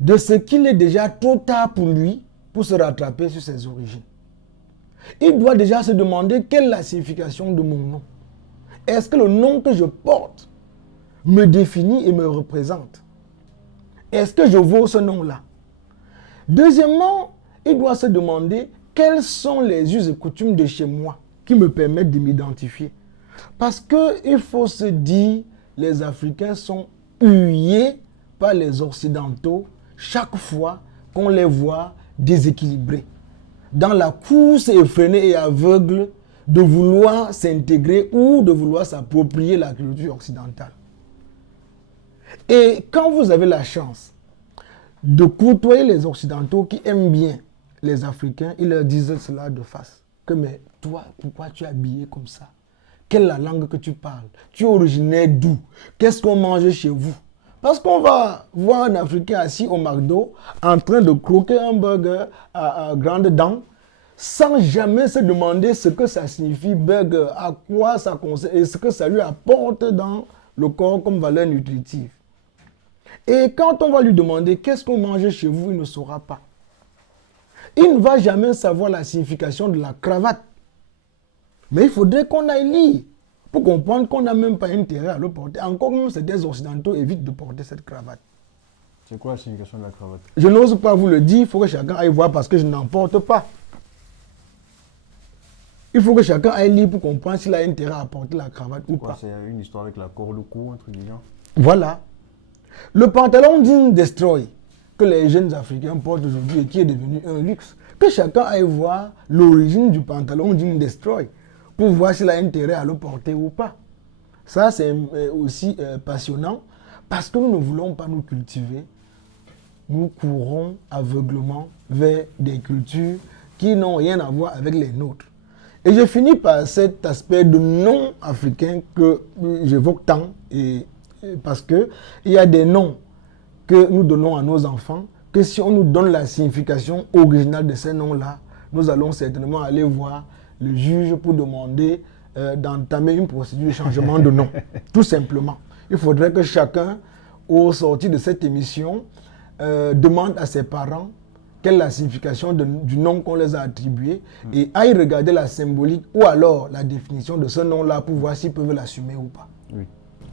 de ce qu'il est déjà trop tard pour lui pour se rattraper sur ses origines. Il doit déjà se demander quelle est la signification de mon nom. Est-ce que le nom que je porte me définit et me représente? Est-ce que je vaux ce nom-là? Deuxièmement, il doit se demander quels sont les us et coutumes de chez moi qui me permettent de m'identifier. Parce qu'il faut se dire, les Africains sont hués par les Occidentaux chaque fois qu'on les voit déséquilibrés. Dans la course effrénée et aveugle de vouloir s'intégrer ou de vouloir s'approprier la culture occidentale. Et quand vous avez la chance de côtoyer les Occidentaux qui aiment bien les Africains, ils leur disent cela de face. Que mais toi, pourquoi tu es habillé comme ça? Quelle est la langue que tu parles? Tu es originaire d'où? Qu'est-ce qu'on mange chez vous? Parce qu'on va voir un Africain assis au McDo en train de croquer un burger à grandes dents sans jamais se demander ce que ça signifie burger, à quoi ça concerne et ce que ça lui apporte dans le corps comme valeur nutritive. Et quand on va lui demander qu'est-ce qu'on mange chez vous, il ne saura pas. Il ne va jamais savoir la signification de la cravate. Mais il faudrait qu'on aille lire pour comprendre qu'on n'a même pas intérêt à le porter. Encore même, certains Occidentaux évitent de porter cette cravate. C'est quoi la signification de la cravate? Je n'ose pas vous le dire, il faut que chacun aille voir parce que je n'en porte pas. Il faut que chacun aille lire pour comprendre s'il a intérêt à porter la cravate ou pas. C'est une histoire avec la corde au cou, un truc du genre. Voilà. Le pantalon jean destroy que les jeunes Africains portent aujourd'hui et qui est devenu un luxe. Que chacun aille voir l'origine du pantalon jean destroy pour voir s'il a intérêt à le porter ou pas. Ça, c'est aussi passionnant parce que nous ne voulons pas nous cultiver. Nous courons aveuglement vers des cultures qui n'ont rien à voir avec les nôtres. Et je finis par cet aspect de non-africain que j'évoque tant, parce qu'il y a des noms que nous donnons à nos enfants que si on nous donne la signification originale de ces noms-là, nous allons certainement aller voir le juge pour demander d'entamer une procédure de changement de nom. Tout simplement. Il faudrait que chacun, au sortir de cette émission, demande à ses parents quelle est la signification du nom qu'on les a attribué et aille regarder la symbolique ou alors la définition de ce nom-là pour voir s'ils peuvent l'assumer ou pas. Oui.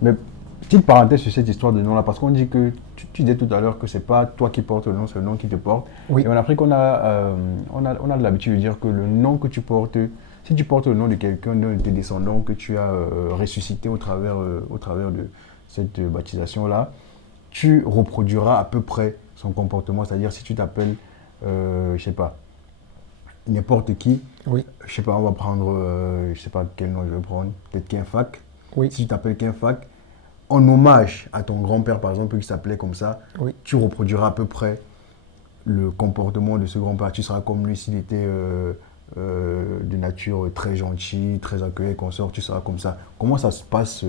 Mais petite parenthèse sur cette histoire de nom-là, parce qu'on dit que, tu disais tout à l'heure que c'est pas toi qui portes le nom, c'est le nom qui te porte. Oui. Et en Afrique, on a l'habitude de dire que le nom que tu portes, si tu portes le nom de quelqu'un, d'un de tes descendants que tu as ressuscité au travers de cette baptisation-là, tu reproduiras à peu près son comportement. C'est-à-dire si tu t'appelles, je sais pas, n'importe qui, Oui. je sais pas, on va prendre, je sais pas quel nom je vais prendre, peut-être Kinfac. Oui. Si tu t'appelles Kinfac, en hommage à ton grand-père, par exemple, qui s'appelait comme ça, Oui. tu reproduiras à peu près le comportement de ce grand-père. Tu seras comme lui s'il était de nature très gentil, très accueilli, consort, tu seras comme ça. Comment ça se passe,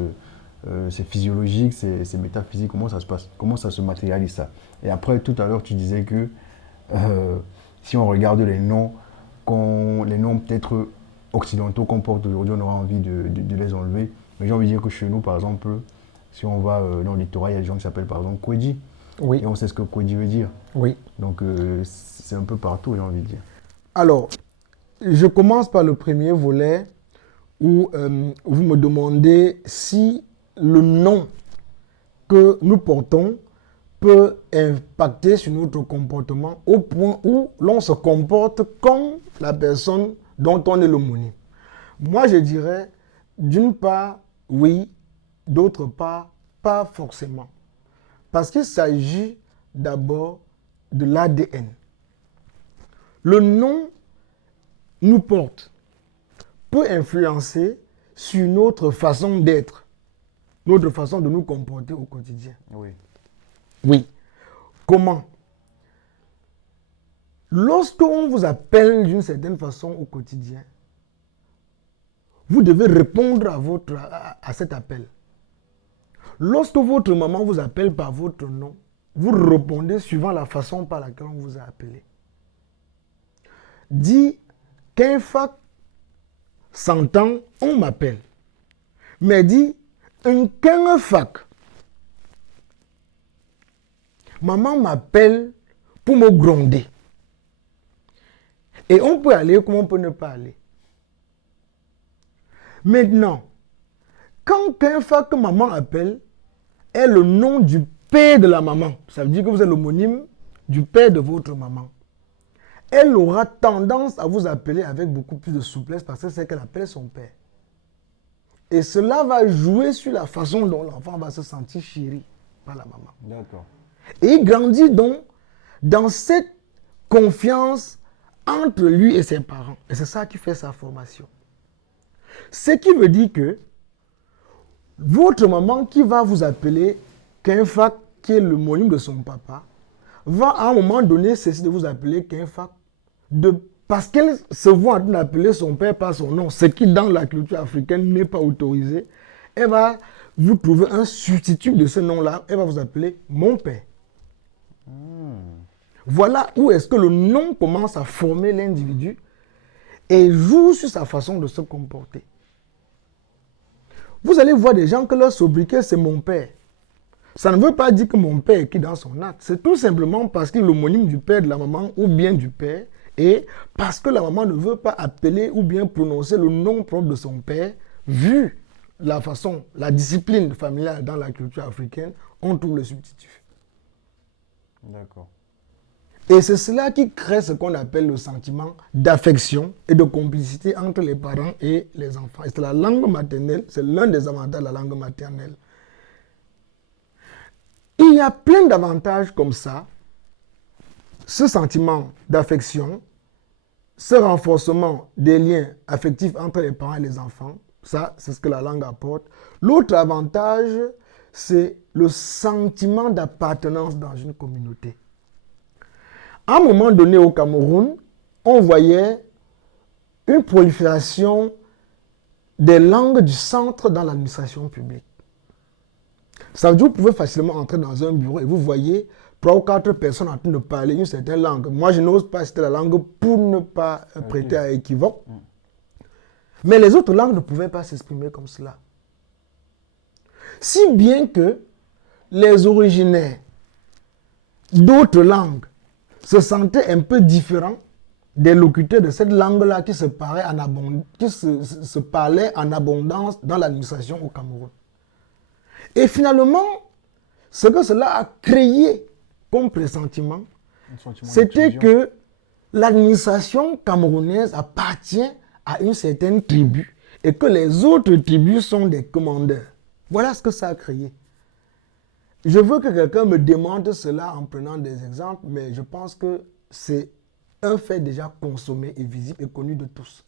c'est physiologique, c'est métaphysique, comment ça se passe? Comment ça se matérialise ça? Et après, tout à l'heure, tu disais que si on regarde les noms peut-être occidentaux qu'on porte aujourd'hui, on aura envie de les enlever. Mais j'ai envie de dire que chez nous, par exemple, si on va dans le littoral, il y a des gens qui s'appellent par exemple Kwedi. Oui. Et on sait ce que Kwedi veut dire. Oui. Donc c'est un peu partout, j'ai envie de dire. Alors, je commence par le premier volet où vous me demandez si le nom que nous portons peut impacter sur notre comportement au point où l'on se comporte comme la personne dont on est l'homonyme. Moi, je dirais, d'une part, oui, d'autre part, pas forcément. Parce qu'il s'agit d'abord de l'ADN. Le nom nous porte, peut influencer sur notre façon d'être, notre façon de nous comporter au quotidien. Oui. Oui. Comment? Lorsqu'on vous appelle d'une certaine façon au quotidien, vous devez répondre à cet appel. Lorsque votre maman vous appelle par votre nom, vous répondez suivant la façon par laquelle on vous a appelé. Dit qu'un fac s'entend, on m'appelle. Mais dit qu'un fac. Maman m'appelle pour me gronder. Et on peut aller comme on peut ne pas aller. Maintenant, quand un fac que maman appelle est le nom du père de la maman, ça veut dire que vous êtes l'homonyme du père de votre maman. Elle aura tendance à vous appeler avec beaucoup plus de souplesse parce que c'est qu'elle appelle son père. Et cela va jouer sur la façon dont l'enfant va se sentir chéri par la maman. D'accord. Et il grandit donc dans cette confiance entre lui et ses parents. Et c'est ça qui fait sa formation. Ce qui veut dire que votre maman qui va vous appeler Kinfac, qui est l'homonyme de son papa, va à un moment donné cesser de vous appeler Kinfac parce qu'elle se voit en train d'appeler son père par son nom, ce qui dans la culture africaine n'est pas autorisé. Elle va vous trouver un substitut de ce nom-là, elle va vous appeler mon père. Voilà où est-ce que le nom commence à former l'individu et joue sur sa façon de se comporter. Vous allez voir des gens que leur sobriquet c'est mon père. Ça ne veut pas dire que mon père est qui dans son acte. C'est tout simplement parce qu'il est l'homonyme du père de la maman ou bien du père et parce que la maman ne veut pas appeler ou bien prononcer le nom propre de son père, vu la façon, la discipline familiale dans la culture africaine, on trouve le substitut. D'accord. Et c'est cela qui crée ce qu'on appelle le sentiment d'affection et de complicité entre les parents et les enfants. Et c'est la langue maternelle, c'est l'un des avantages de la langue maternelle. Il y a plein d'avantages comme ça. Ce sentiment d'affection, ce renforcement des liens affectifs entre les parents et les enfants, ça, c'est ce que la langue apporte. L'autre avantage, c'est le sentiment d'appartenance dans une communauté. À un moment donné au Cameroun, on voyait une prolifération des langues du centre dans l'administration publique. Ça veut dire que vous pouvez facilement entrer dans un bureau et vous voyez 3 ou 4 personnes en train de parler une certaine langue. Moi, je n'ose pas citer la langue pour ne pas prêter à équivoque. Mais les autres langues ne pouvaient pas s'exprimer comme cela. Si bien que les originaires d'autres langues se sentaient un peu différents des locuteurs de cette langue-là qui se parlaient en abondance dans l'administration au Cameroun. Et finalement, ce que cela a créé comme pressentiment, c'était que l'administration camerounaise appartient à une certaine tribu et que les autres tribus sont des commandeurs. Voilà ce que ça a créé. Je veux que quelqu'un me démente cela en prenant des exemples, mais je pense que c'est un fait déjà consommé et visible et connu de tous.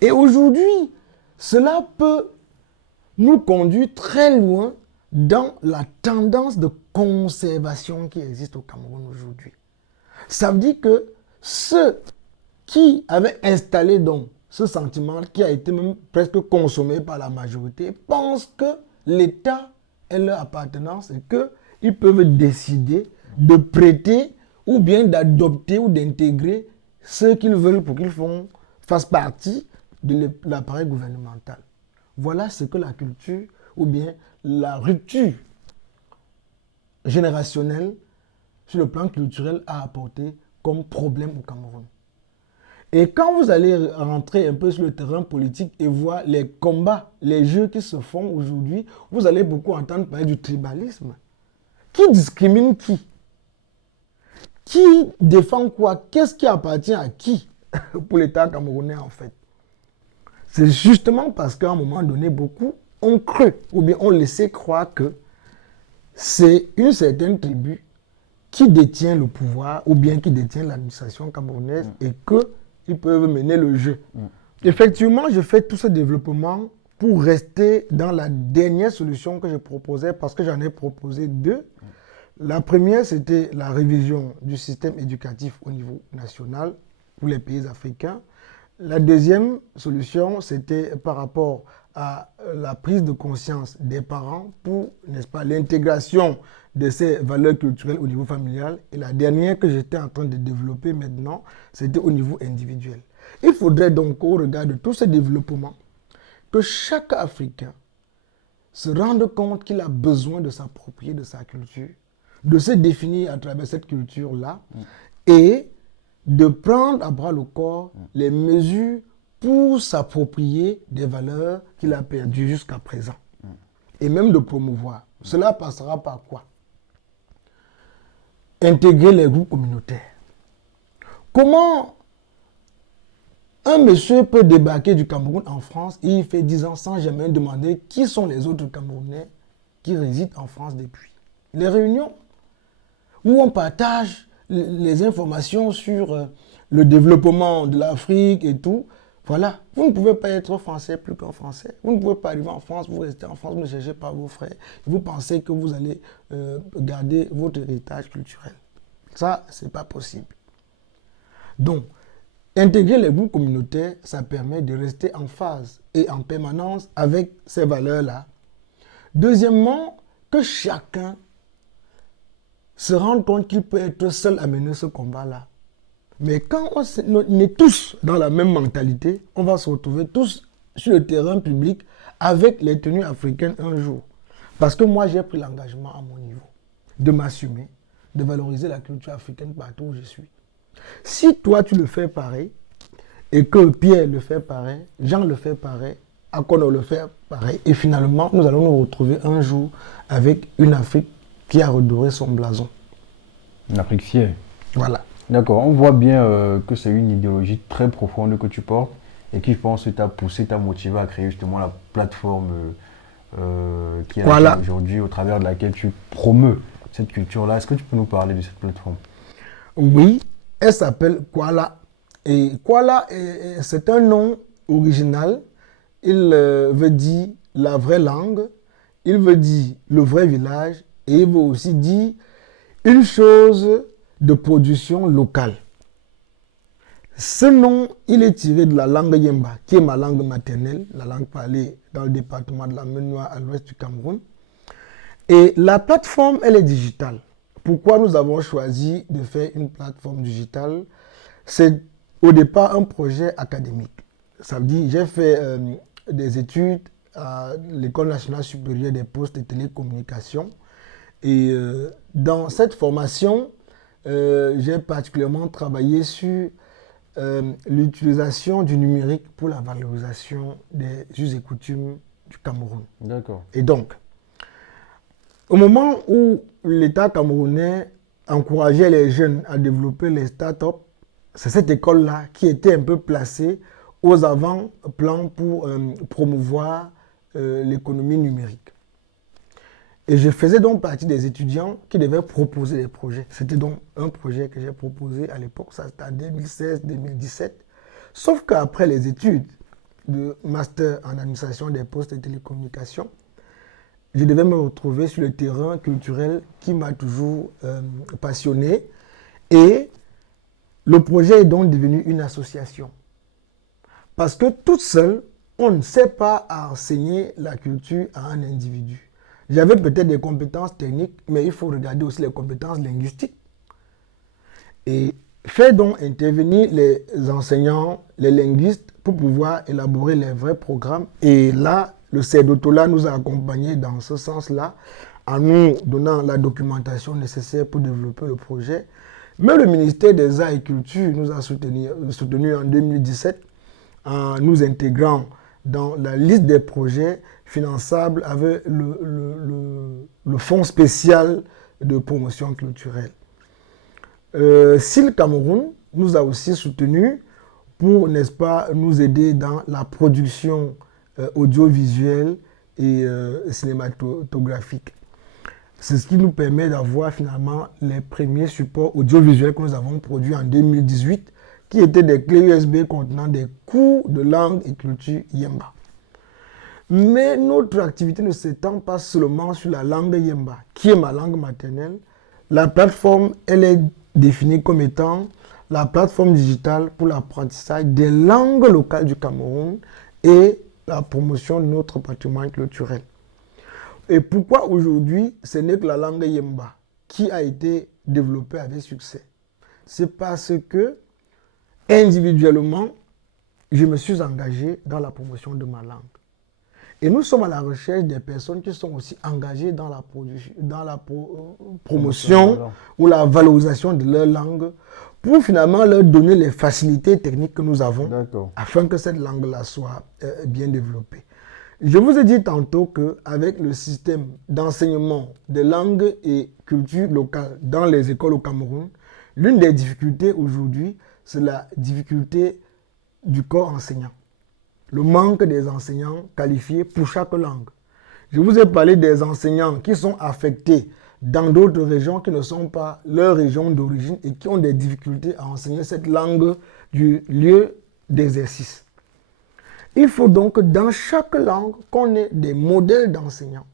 Et aujourd'hui, cela peut nous conduire très loin dans la tendance de conservation qui existe au Cameroun aujourd'hui. Ça veut dire que ceux qui avaient installé donc ce sentiment qui a été même presque consommé par la majorité pensent que l'État est leur appartenance et qu'ils peuvent décider de prêter ou bien d'adopter ou d'intégrer ceux qu'ils veulent pour qu'ils fassent partie de l'appareil gouvernemental. Voilà ce que la culture ou bien la rupture générationnelle sur le plan culturel a apporté comme problème au Cameroun. Et quand vous allez rentrer un peu sur le terrain politique et voir les combats, les jeux qui se font aujourd'hui, vous allez beaucoup entendre parler du tribalisme. Qui discrimine qui? Qui défend quoi? Qu'est-ce qui appartient à qui pour l'État camerounais en fait? C'est justement parce qu'à un moment donné, beaucoup ont cru ou bien ont laissé croire que c'est une certaine tribu qui détient le pouvoir ou bien qui détient l'administration camerounaise et qu'ils peuvent mener le jeu. Effectivement, je fais tout ce développement pour rester dans la dernière solution que je proposais parce que j'en ai proposé 2. La première, c'était la révision du système éducatif au niveau national pour les pays africains. La deuxième solution, c'était par rapport à la prise de conscience des parents pour, n'est-ce pas, l'intégration de ces valeurs culturelles au niveau familial. Et la dernière que j'étais en train de développer maintenant, c'était au niveau individuel. Il faudrait donc, au regard de tout ce développement, que chaque Africain se rende compte qu'il a besoin de s'approprier de sa culture, de se définir à travers cette culture-là et de prendre à bras le corps les mesures pour s'approprier des valeurs qu'il a perdues jusqu'à présent. Et même de promouvoir. Cela passera par quoi? Intégrer les groupes communautaires. Comment un monsieur peut débarquer du Cameroun en France et il fait 10 ans sans jamais demander qui sont les autres Camerounais qui résident en France depuis? Les réunions où on partage les informations sur le développement de l'Afrique et tout. Voilà, vous ne pouvez pas être français plus qu'un français. Vous ne pouvez pas arriver en France, vous restez en France, vous ne cherchez pas vos frères. Vous pensez que vous allez garder votre héritage culturel. Ça, ce n'est pas possible. Donc, intégrer les groupes communautaires, ça permet de rester en phase et en permanence avec ces valeurs-là. Deuxièmement, que chacun se rende compte qu'il peut être seul à mener ce combat-là. Mais quand on est tous dans la même mentalité, on va se retrouver tous sur le terrain public avec les tenues africaines un jour. Parce que moi, j'ai pris l'engagement à mon niveau de m'assumer, de valoriser la culture africaine partout où je suis. Si toi, tu le fais pareil, et que Pierre le fait pareil, Jean le fait pareil, Akono le fait pareil, et finalement, nous allons nous retrouver un jour avec une Afrique qui a redoré son blason. Une Afrique fière. Voilà. D'accord, on voit bien que c'est une idéologie très profonde que tu portes et qui, je pense, t'a poussé, t'a motivé à créer justement la plateforme qui est là aujourd'hui, au travers de laquelle tu promeus cette culture-là. Est-ce que tu peux nous parler de cette plateforme? Oui, elle s'appelle Kuala. Et Kuala, c'est un nom original. Il veut dire la vraie langue, il veut dire le vrai village et il veut aussi dire une chose de production locale. Ce nom, il est tiré de la langue Yemba, qui est ma langue maternelle, la langue parlée dans le département de la Maine-Noire à l'ouest du Cameroun. Et la plateforme, elle est digitale. pourquoi nous avons choisi de faire une plateforme digitale? C'est au départ un projet académique. Ça veut dire, j'ai fait des études à l'École nationale supérieure des postes et télécommunications. Et dans cette formation, j'ai particulièrement travaillé sur l'utilisation du numérique pour la valorisation des us et coutumes du Cameroun. D'accord. Et donc, au moment où l'État camerounais encourageait les jeunes à développer les startups, c'est cette école-là qui était un peu placée aux avant-plans pour promouvoir l'économie numérique. Et je faisais donc partie des étudiants qui devaient proposer des projets. C'était donc un projet que j'ai proposé à l'époque, ça c'était en 2016-2017. Sauf qu'après les études de master en administration des postes et télécommunications, je devais me retrouver sur le terrain culturel qui m'a toujours passionné. Et le projet est donc devenu une association. Parce que toute seule, on ne sait pas enseigner la culture à un individu. J'avais peut-être des compétences techniques, mais il faut regarder aussi les compétences linguistiques. Et faire donc intervenir les enseignants, les linguistes, pour pouvoir élaborer les vrais programmes. Et là, le CEDOTOLA nous a accompagnés dans ce sens-là, en nous donnant la documentation nécessaire pour développer le projet. Mais le ministère des Arts et Culture nous a soutenus en 2017 en nous intégrant dans la liste des projets finançables avec le fonds spécial de promotion culturelle. SIL Cameroun nous a aussi soutenus pour, n'est-ce pas, nous aider dans la production audiovisuelle et cinématographique. C'est ce qui nous permet d'avoir finalement les premiers supports audiovisuels que nous avons produits en 2018, qui étaient des clés USB contenant des cours de langue et culture Yemba. Mais notre activité ne s'étend pas seulement sur la langue Yemba, qui est ma langue maternelle. La plateforme, elle est définie comme étant la plateforme digitale pour l'apprentissage des langues locales du Cameroun et la promotion de notre patrimoine culturel. Et pourquoi aujourd'hui, ce n'est que la langue Yemba qui a été développée avec succès? C'est parce que, individuellement, je me suis engagé dans la promotion de ma langue. Et nous sommes à la recherche des personnes qui sont aussi engagées dans la promotion ou la valorisation de leur langue pour finalement leur donner les facilités techniques que nous avons afin que cette langue-là soit bien développée. Je vous ai dit tantôt qu'avec le système d'enseignement des langues et cultures locales dans les écoles au Cameroun, l'une des difficultés aujourd'hui, c'est la difficulté du corps enseignant. Le manque des enseignants qualifiés pour chaque langue. Je vous ai parlé des enseignants qui sont affectés dans d'autres régions qui ne sont pas leur région d'origine et qui ont des difficultés à enseigner cette langue du lieu d'exercice. Il faut donc dans chaque langue qu'on ait des modèles d'enseignants,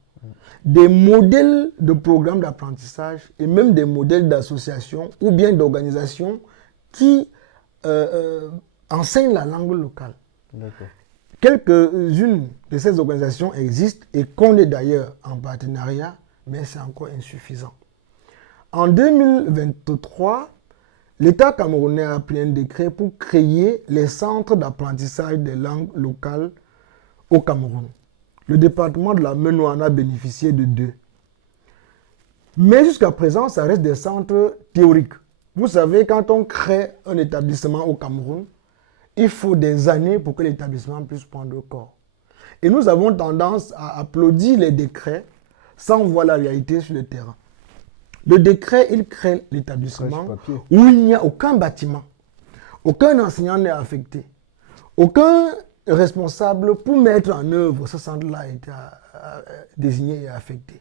des modèles de programmes d'apprentissage et même des modèles d'association ou bien d'organisation qui enseignent la langue locale. Quelques-unes de ces organisations existent et qu'on est d'ailleurs en partenariat, mais c'est encore insuffisant. En 2023, l'État camerounais a pris un décret pour créer les centres d'apprentissage des langues locales au Cameroun. Le département de la Menou en a bénéficié de 2. Mais jusqu'à présent, ça reste des centres théoriques. Vous savez, quand on crée un établissement au Cameroun, il faut des années pour que l'établissement puisse prendre corps. Et nous avons tendance à applaudir les décrets sans voir la réalité sur le terrain. Le décret, il crée l'établissement où il n'y a aucun bâtiment, aucun enseignant n'est affecté, aucun responsable pour mettre en œuvre ce centre-là a été désigné et affecté.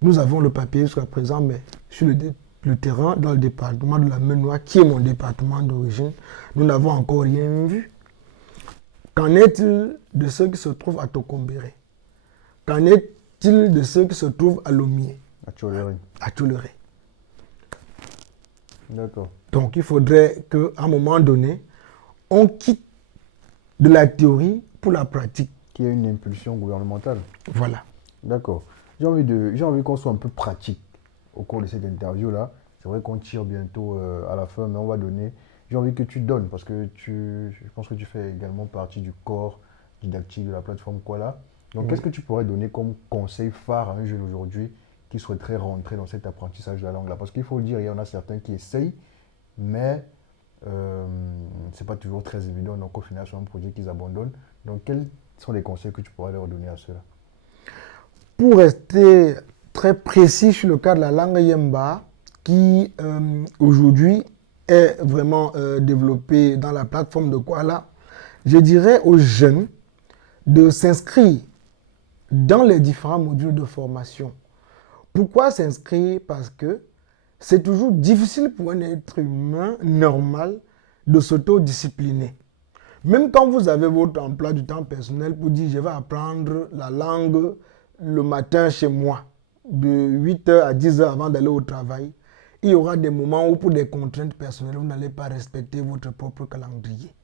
Nous avons le papier jusqu'à présent, mais sur le terrain, dans le département de la Menoie, qui est mon département d'origine, nous n'avons encore rien vu. Qu'en est-il de ceux qui se trouvent à Tokombéré? Qu'en est-il de ceux qui se trouvent à Lomié? À Tcholeré. À Tcholeré. D'accord. Donc il faudrait qu'à un moment donné, on quitte de la théorie pour la pratique. Qu'il y ait une impulsion gouvernementale. Voilà. D'accord. J'ai envie qu'on soit un peu pratique. au cours de cette interview-là. C'est vrai qu'on tire bientôt à la fin, mais on va donner. J'ai envie que tu donnes, parce que je pense que tu fais également partie du corps didactique de la plateforme Kuala. Donc, qu'est-ce que tu pourrais donner comme conseil phare à un jeune aujourd'hui qui souhaiterait rentrer dans cet apprentissage de la langue-là? Parce qu'il faut le dire, il y en a certains qui essayent, mais ce n'est pas toujours très évident. Donc, au final, c'est un projet qu'ils abandonnent. Donc, quels sont les conseils que tu pourrais leur donner à ceux-là? Pour rester très précis sur le cas de la langue Yemba, qui aujourd'hui est vraiment développée dans la plateforme de Kuala, je dirais aux jeunes de s'inscrire dans les différents modules de formation. Pourquoi s'inscrire? Parce que c'est toujours difficile pour un être humain normal de s'autodiscipliner. Même quand vous avez votre emploi du temps personnel pour dire je vais apprendre la langue le matin chez moi, de 8h à 10h avant d'aller au travail, il y aura des moments où pour des contraintes personnelles, vous n'allez pas respecter votre propre calendrier.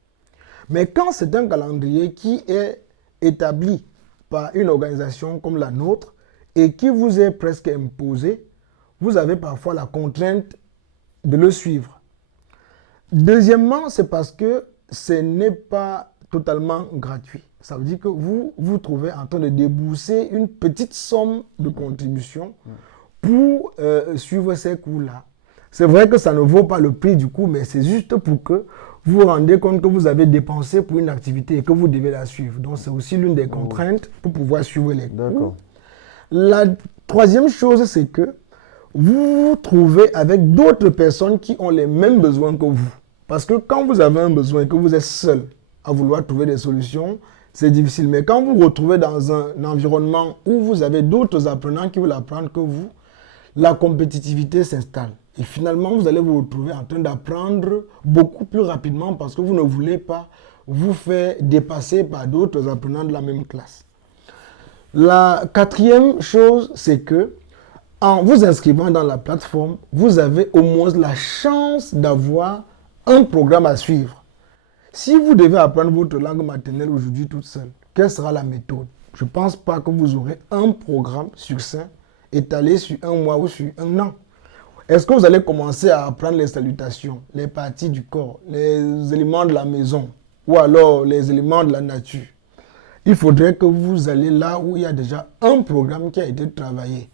Mais quand c'est un calendrier qui est établi par une organisation comme la nôtre et qui vous est presque imposé, vous avez parfois la contrainte de le suivre. Deuxièmement, c'est parce que ce n'est pas totalement gratuit. Ça veut dire que vous vous trouvez en train de débourser une petite somme de contribution pour suivre ces cours-là. C'est vrai que ça ne vaut pas le prix du cours, mais c'est juste pour que vous vous rendez compte que vous avez dépensé pour une activité et que vous devez la suivre. Donc, c'est aussi l'une des contraintes pour pouvoir suivre les cours. D'accord. La troisième chose, c'est que vous vous trouvez avec d'autres personnes qui ont les mêmes besoins que vous. Parce que quand vous avez un besoin et que vous êtes seul à vouloir trouver des solutions, c'est difficile. Mais quand vous vous retrouvez dans un environnement où vous avez d'autres apprenants qui veulent apprendre que vous, la compétitivité s'installe. Et finalement, vous allez vous retrouver en train d'apprendre beaucoup plus rapidement parce que vous ne voulez pas vous faire dépasser par d'autres apprenants de la même classe. La quatrième chose, c'est que en vous inscrivant dans la plateforme, vous avez au moins la chance d'avoir un programme à suivre. Si vous devez apprendre votre langue maternelle aujourd'hui toute seule, quelle sera la méthode? Je ne pense pas que vous aurez un programme succinct étalé sur un mois ou sur un an. Est-ce que vous allez commencer à apprendre les salutations, les parties du corps, les éléments de la maison ou alors les éléments de la nature? Il faudrait que vous alliez là où il y a déjà un programme qui a été travaillé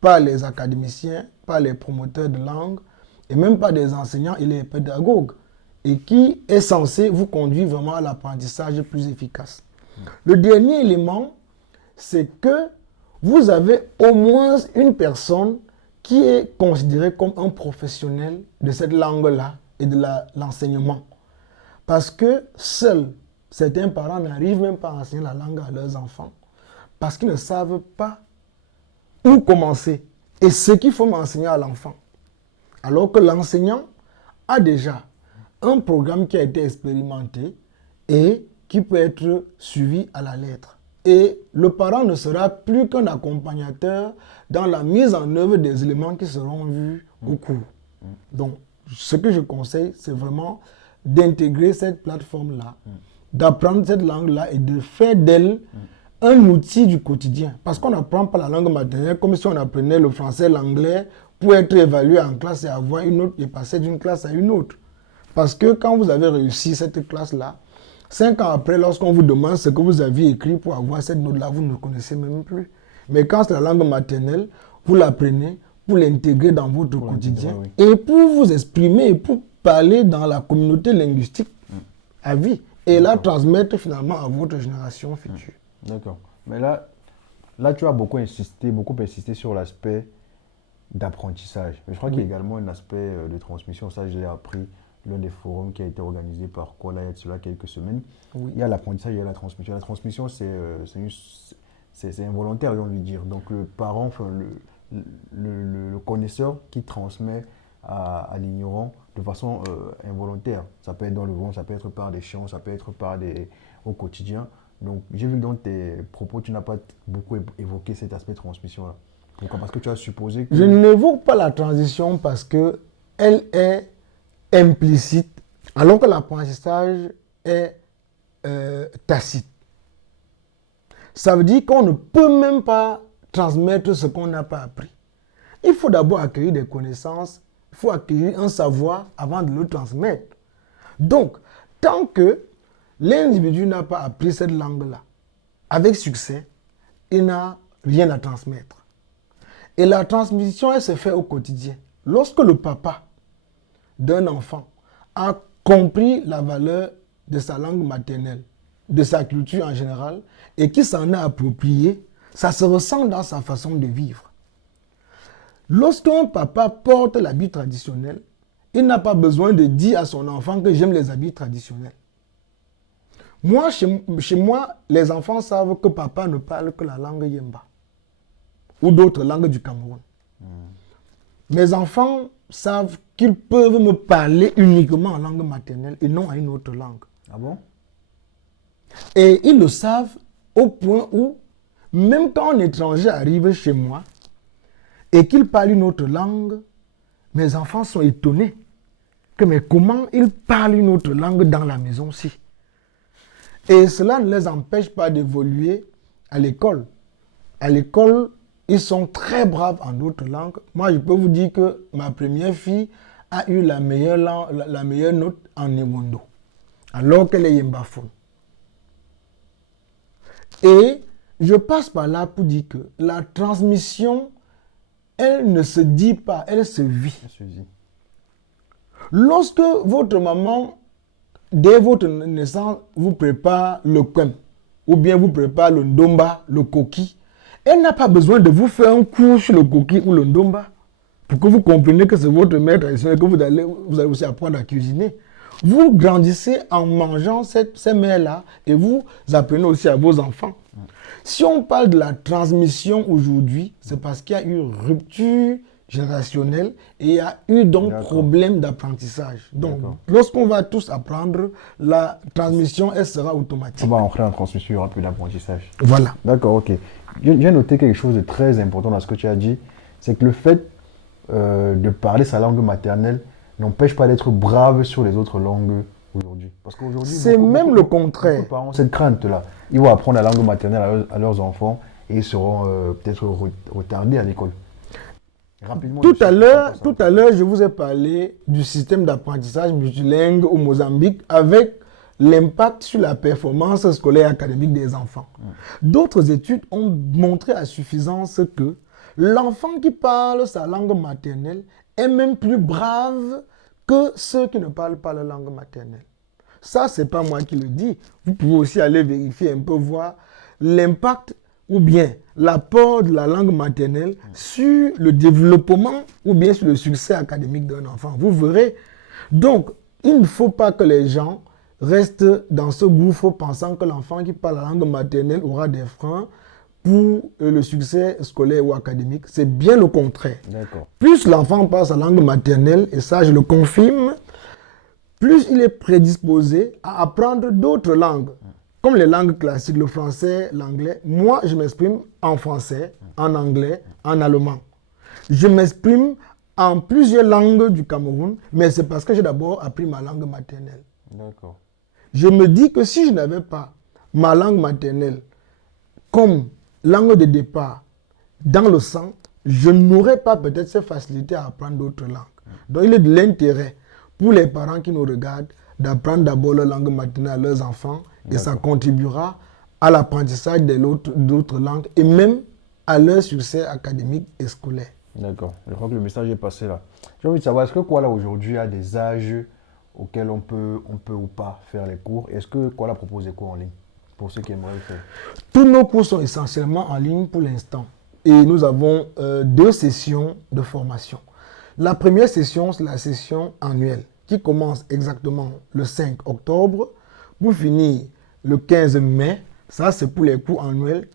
par les académiciens, par les promoteurs de langue et même par des enseignants et les pédagogues et qui est censé vous conduire vraiment à l'apprentissage plus efficace. Le dernier élément, c'est que vous avez au moins une personne qui est considérée comme un professionnel de cette langue-là et de l'enseignement. Parce que seuls certains parents n'arrivent même pas à enseigner la langue à leurs enfants parce qu'ils ne savent pas où commencer et ce qu'il faut enseigner à l'enfant. Alors que l'enseignant a déjà un programme qui a été expérimenté et qui peut être suivi à la lettre. Et le parent ne sera plus qu'un accompagnateur dans la mise en œuvre des éléments qui seront vus au cours. Donc, ce que je conseille, c'est vraiment d'intégrer cette plateforme-là, d'apprendre cette langue-là et de faire d'elle un outil du quotidien. Parce qu'on n'apprend pas la langue maternelle comme si on apprenait le français, l'anglais, pour être évalué en classe et avoir une autre et passer d'une classe à une autre. Parce que quand vous avez réussi cette classe-là, 5 ans après, lorsqu'on vous demande ce que vous aviez écrit pour avoir cette note-là, vous ne connaissez même plus. Mais quand c'est la langue maternelle, vous l'apprenez pour l'intégrer dans votre quotidien et pour vous exprimer et pour parler dans la communauté linguistique à vie et la transmettre finalement à votre génération future. D'accord. Mais là, tu as beaucoup insisté sur l'aspect d'apprentissage. Mais je crois qu'il y a également un aspect de transmission. Ça, je l'ai appris l'un des forums qui a été organisé par Kuala il y a cela quelques semaines. Oui. Il y a l'apprentissage, il y a la transmission. La transmission, c'est involontaire, j'ai envie de dire. Donc le parent, enfin, le connaisseur qui transmet à l'ignorant de façon involontaire. Ça peut être dans le vent, ça peut être par des chants, ça peut être au quotidien. Donc j'ai vu que dans tes propos, tu n'as pas beaucoup évoqué cet aspect de transmission-là. Pourquoi? Parce que tu as supposé que... Je n'évoque pas la transition parce qu'elle est implicite, alors que l'apprentissage est tacite. Ça veut dire qu'on ne peut même pas transmettre ce qu'on n'a pas appris. il faut d'abord acquérir des connaissances, il faut acquérir un savoir avant de le transmettre. Donc, tant que l'individu n'a pas appris cette langue-là avec succès, il n'a rien à transmettre. Et la transmission, elle se fait au quotidien. Lorsque le papa d'un enfant a compris la valeur de sa langue maternelle, de sa culture en général, et qui s'en est approprié, ça se ressent dans sa façon de vivre. Lorsqu'un papa porte l'habit traditionnel, il n'a pas besoin de dire à son enfant que j'aime les habits traditionnels. Moi, chez moi, les enfants savent que papa ne parle que la langue Yemba ou d'autres langues du Cameroun. Mes enfants savent qu'ils peuvent me parler uniquement en langue maternelle et non à une autre langue. Ah bon? Et ils le savent au point où, même quand un étranger arrive chez moi et qu'il parle une autre langue, mes enfants sont étonnés. Mais comment ils parlent une autre langue dans la maison-ci? Et cela ne les empêche pas d'évoluer à l'école. À l'école, ils sont très braves en d'autres langues. Moi, je peux vous dire que ma première fille a eu la meilleure note en Newondo, alors qu'elle est Yembafoun. Et je passe par là pour dire que la transmission, elle ne se dit pas, elle se vit. Lorsque votre maman, dès votre naissance, vous prépare le kwem, ou bien vous prépare le ndomba, le koki, elle n'a pas besoin de vous faire un cours sur le koki ou le ndomba pour que vous compreniez que c'est votre mère traditionnelle, que vous allez aussi apprendre à cuisiner. Vous grandissez en mangeant ces mères-là et vous apprenez aussi à vos enfants. Si on parle de la transmission aujourd'hui, c'est parce qu'il y a eu rupture générationnelle et il y a eu donc problème d'apprentissage. Donc, lorsqu'on va tous apprendre, la transmission, elle sera automatique. On va entrer en transmission, il y aura plus d'apprentissage. Voilà. D'accord, ok. J'ai noté quelque chose de très important dans ce que tu as dit, c'est que le fait de parler sa langue maternelle n'empêche pas d'être brave sur les autres langues aujourd'hui. Parce qu'aujourd'hui, c'est même le contraire. Beaucoup de parents ont cette crainte-là. Ils vont apprendre la langue maternelle à leurs enfants et ils seront peut-être retardés à l'école. Rapidement, tout à l'heure, je vous ai parlé du système d'apprentissage multilingue au Mozambique avec l'impact sur la performance scolaire et académique des enfants. D'autres études ont montré à suffisance que l'enfant qui parle sa langue maternelle est même plus brave que ceux qui ne parlent pas la langue maternelle. Ça, ce n'est pas moi qui le dis. Vous pouvez aussi aller vérifier un peu, voir l'impact ou bien l'apport de la langue maternelle sur le développement ou bien sur le succès académique d'un enfant. Vous verrez. Donc, il ne faut pas que les gens restent dans ce gouffre pensant que l'enfant qui parle la langue maternelle aura des freins pour le succès scolaire ou académique. C'est bien le contraire. Plus l'enfant parle sa langue maternelle, et ça je le confirme, plus il est prédisposé à apprendre d'autres langues, comme les langues classiques, le français, l'anglais. Moi, je m'exprime en français, en anglais, en allemand. Je m'exprime en plusieurs langues du Cameroun, mais c'est parce que j'ai d'abord appris ma langue maternelle. Je me dis que si je n'avais pas ma langue maternelle comme langue de départ dans le sang, je n'aurais pas peut-être cette facilité à apprendre d'autres langues. Donc il est de l'intérêt pour les parents qui nous regardent d'apprendre d'abord leur langue maternelle à leurs enfants et ça contribuera à l'apprentissage d'autres langues et même à leur succès académique et scolaire. D'accord, je crois que le message est passé là. J'ai envie de savoir, est-ce que Kuala aujourd'hui a des âges auxquels on peut ou pas faire les cours? Est-ce que Kuala propose des cours en ligne pour ceux qui aimeraient le faire? Tous nos cours sont essentiellement en ligne pour l'instant. Et nous avons 2 sessions de formation. La première session, c'est la session annuelle qui commence exactement le 5 octobre pour finir le 15 mai. Ça, c'est pour les cours annuels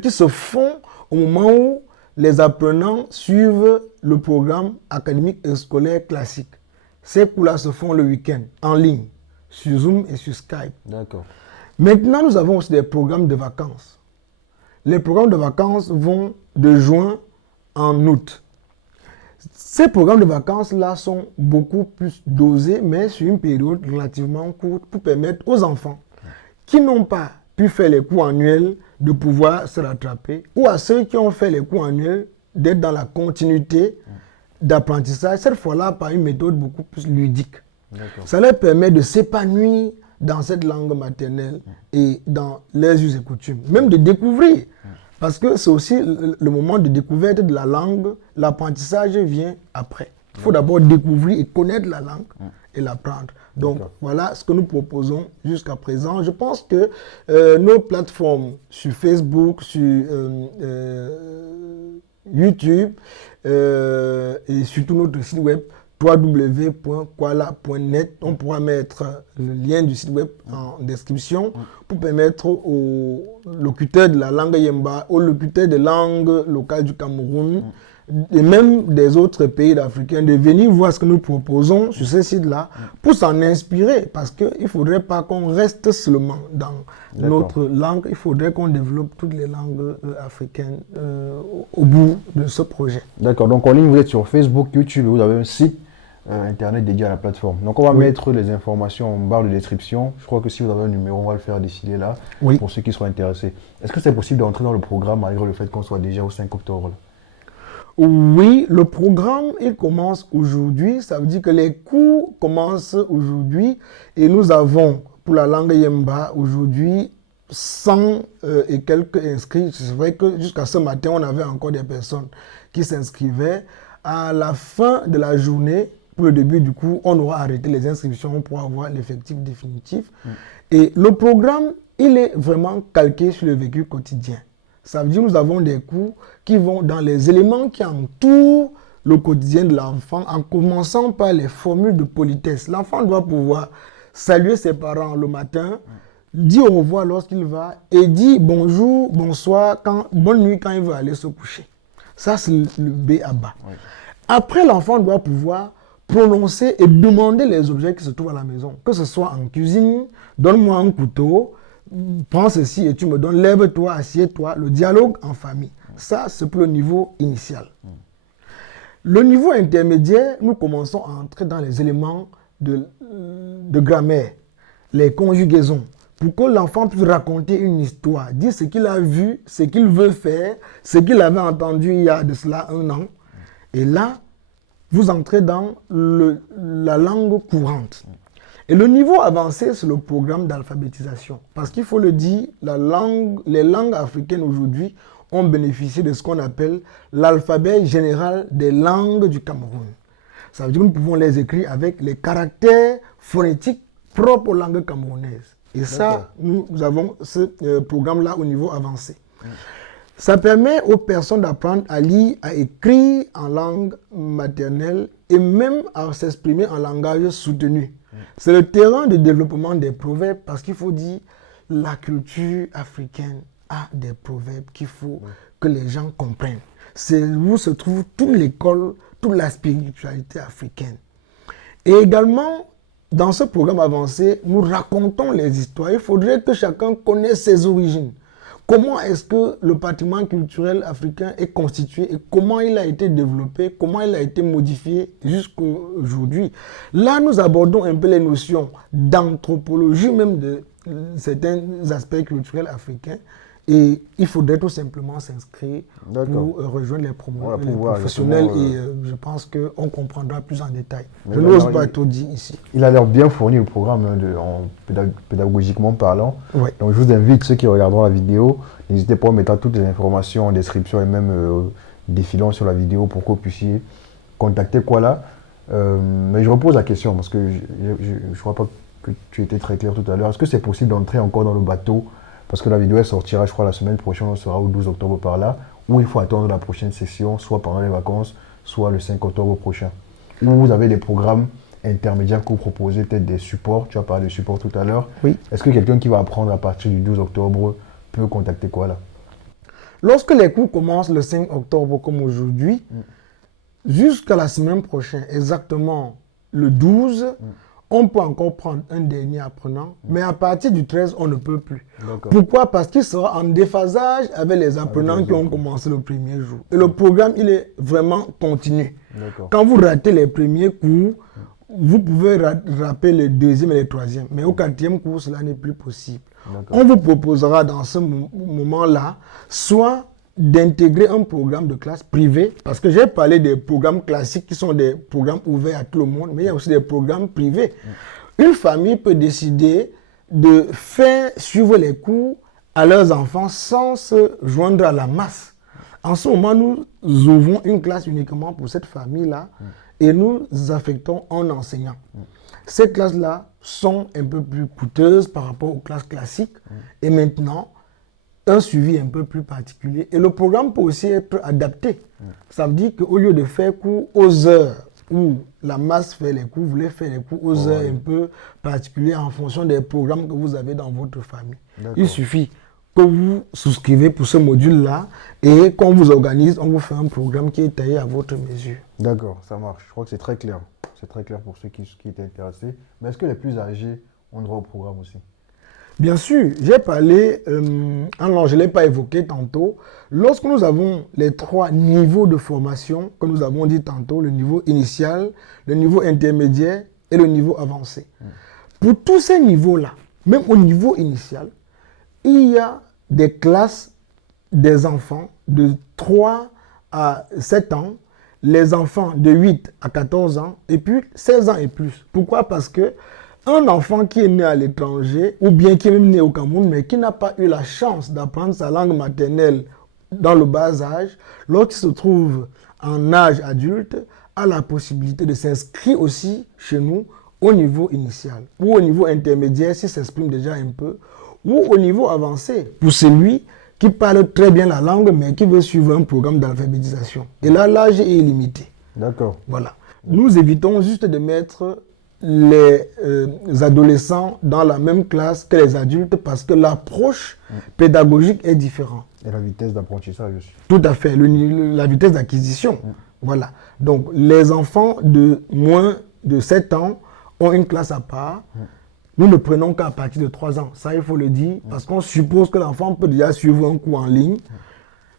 qui se font au moment où les apprenants suivent le programme académique et scolaire classique. Ces cours-là se font le week-end, en ligne, sur Zoom et sur Skype. D'accord. Maintenant, nous avons aussi des programmes de vacances. Les programmes de vacances vont de juin en août. Ces programmes de vacances-là sont beaucoup plus dosés, mais sur une période relativement courte pour permettre aux enfants qui n'ont pas pu faire les cours annuels de pouvoir se rattraper, ou à ceux qui ont fait les cours annuels d'être dans la continuité d'apprentissage, cette fois-là par une méthode beaucoup plus ludique. Ça leur permet de s'épanouir dans cette langue maternelle et dans les us et coutumes, même de découvrir. Parce que c'est aussi le moment de découverte de la langue, l'apprentissage vient après. Il faut d'abord découvrir et connaître la langue et l'apprendre. Donc voilà ce que nous proposons jusqu'à présent. Je pense que nos plateformes sur Facebook, sur YouTube et surtout notre site web www.kwala.net. On pourra mettre le lien du site web en description pour permettre aux locuteurs de la langue Yemba, aux locuteurs de langue locale du Cameroun et même des autres pays africains de venir voir ce que nous proposons sur ce site-là pour s'en inspirer, parce qu'il ne faudrait pas qu'on reste seulement dans notre langue, il faudrait qu'on développe toutes les langues africaines au bout de ce projet. D'accord, donc en ligne, vous êtes sur Facebook, YouTube, vous avez un site internet dédié à la plateforme. Donc on va mettre les informations en barre de description. Je crois que si vous avez un numéro, on va le faire décider là pour ceux qui seront intéressés. Est-ce que c'est possible d'entrer dans le programme malgré le fait qu'on soit déjà au 5 octobre là? Oui, le programme, il commence aujourd'hui. Ça veut dire que les cours commencent aujourd'hui. Et nous avons, pour la langue Yemba, aujourd'hui, 100 et quelques inscrits. C'est vrai que jusqu'à ce matin, on avait encore des personnes qui s'inscrivaient. À la fin de la journée, pour le début du cours, on aura arrêté les inscriptions pour avoir l'effectif définitif. Et le programme, il est vraiment calqué sur le vécu quotidien. Ça veut dire que nous avons des cours qui vont dans les éléments qui entourent le quotidien de l'enfant, en commençant par les formules de politesse. L'enfant doit pouvoir saluer ses parents le matin, dire au revoir lorsqu'il va et dire bonjour, bonsoir, bonne nuit quand il veut aller se coucher. Ça, c'est le B à bas. Après, l'enfant doit pouvoir prononcer et demander les objets qui se trouvent à la maison, que ce soit en cuisine, donne-moi un couteau, prends ceci et tu me donnes, lève-toi, assieds-toi, le dialogue en famille. Ça, c'est pour le niveau initial. Le niveau intermédiaire, nous commençons à entrer dans les éléments de grammaire, les conjugaisons, pour que l'enfant puisse raconter une histoire, dire ce qu'il a vu, ce qu'il veut faire, ce qu'il avait entendu il y a de cela 1 an. Et là, vous entrez dans la langue courante. Et le niveau avancé, c'est le programme d'alphabétisation. Parce qu'il faut le dire, les langues africaines aujourd'hui ont bénéficié de ce qu'on appelle l'alphabet général des langues du Cameroun. Ça veut dire que nous pouvons les écrire avec les caractères phonétiques propres aux langues camerounaises. Et ça, nous avons ce programme-là au niveau avancé. Ça permet aux personnes d'apprendre à lire, à écrire en langue maternelle et même à s'exprimer en langage soutenu. C'est le terrain de développement des proverbes, parce qu'il faut dire la culture africaine a des proverbes qu'il faut que les gens comprennent. C'est où se trouve toute l'école, toute la spiritualité africaine. Et également, dans ce programme avancé, nous racontons les histoires. Il faudrait que chacun connaisse ses origines. Comment est-ce que le patrimoine culturel africain est constitué et comment il a été développé, comment il a été modifié jusqu'à aujourd'hui. Là, nous abordons un peu les notions d'anthropologie, même de certains aspects culturels africains. Et il faudrait tout simplement s'inscrire pour rejoindre les professionnels et je pense qu'on comprendra plus en détail. Je n'ose pas tout dire ici. Il a l'air bien fourni le programme pédagogiquement parlant. Donc je vous invite, ceux qui regarderont la vidéo, n'hésitez pas à mettre toutes les informations en description et même défilant sur la vidéo pour que vous puissiez contacter Kwala. Mais je repose la question parce que je ne crois pas que tu étais très clair tout à l'heure. Est-ce que c'est possible d'entrer encore dans le bateau? Parce que la vidéo elle sortira, je crois, la semaine prochaine, on sera au 12 octobre par là, où il faut attendre la prochaine session, soit pendant les vacances, soit le 5 octobre prochain. Où vous avez des programmes intermédiaires que vous proposez, peut-être des supports, tu as parlé de supports tout à l'heure. Est-ce que quelqu'un qui va apprendre à partir du 12 octobre peut contacter Kwala? Lorsque les cours commencent le 5 octobre comme aujourd'hui, jusqu'à la semaine prochaine, exactement le 12, on peut encore prendre un dernier apprenant, mais à partir du 13, on ne peut plus. Pourquoi? Parce qu'il sera en déphasage avec les apprenants qui ont commencé le premier jour. Et le programme, il est vraiment continu. Quand vous ratez les premiers cours, vous pouvez rater les deuxièmes et les troisièmes. Mais au 4e cours, cela n'est plus possible. On vous proposera dans ce moment-là, soit d'intégrer un programme de classe privé, parce que j'ai parlé des programmes classiques qui sont des programmes ouverts à tout le monde, mais il y a aussi des programmes privés. Une famille peut décider de faire suivre les cours à leurs enfants sans se joindre à la masse. En ce moment, nous ouvrons une classe uniquement pour cette famille-là et nous affectons un enseignant. Ces classes-là sont un peu plus coûteuses par rapport aux classes classiques et maintenant, un suivi un peu plus particulier. Et le programme peut aussi être adapté. Ça veut dire qu'au lieu de faire cours aux heures où la masse fait les cours, vous voulez faire les cours aux heures un peu particulières en fonction des programmes que vous avez dans votre famille. Il suffit que vous souscrivez pour ce module-là et qu'on vous organise, on vous fait un programme qui est taillé à votre mesure. D'accord, ça marche. Je crois que c'est très clair. C'est très clair pour ceux qui étaient intéressés. Mais est-ce que les plus âgés ont droit au programme aussi? Bien sûr, j'ai parlé, alors je ne l'ai pas évoqué tantôt, lorsque nous avons les 3 niveaux de formation que nous avons dit tantôt, le niveau initial, le niveau intermédiaire et le niveau avancé. Pour tous ces niveaux-là, même au niveau initial, il y a des classes des enfants de 3 à 7 ans, les enfants de 8 à 14 ans et puis 16 ans et plus. Pourquoi? Parce que un enfant qui est né à l'étranger, ou bien qui est même né au Cameroun, mais qui n'a pas eu la chance d'apprendre sa langue maternelle dans le bas âge, lorsqu'il se trouve en âge adulte, a la possibilité de s'inscrire aussi chez nous au niveau initial, ou au niveau intermédiaire s'il s'exprime déjà un peu, ou au niveau avancé, pour celui qui parle très bien la langue, mais qui veut suivre un programme d'alphabétisation. Et là, l'âge est illimité. D'accord. Voilà. Nous évitons juste de mettre les adolescents dans la même classe que les adultes parce que l'approche pédagogique est différente. Et la vitesse d'apprentissage aussi. Tout à fait, la vitesse d'acquisition. Voilà. Donc, les enfants de moins de 7 ans ont une classe à part. Nous ne prenons qu'à partir de 3 ans. Ça, il faut le dire, parce qu'on suppose que l'enfant peut déjà suivre un cours en ligne.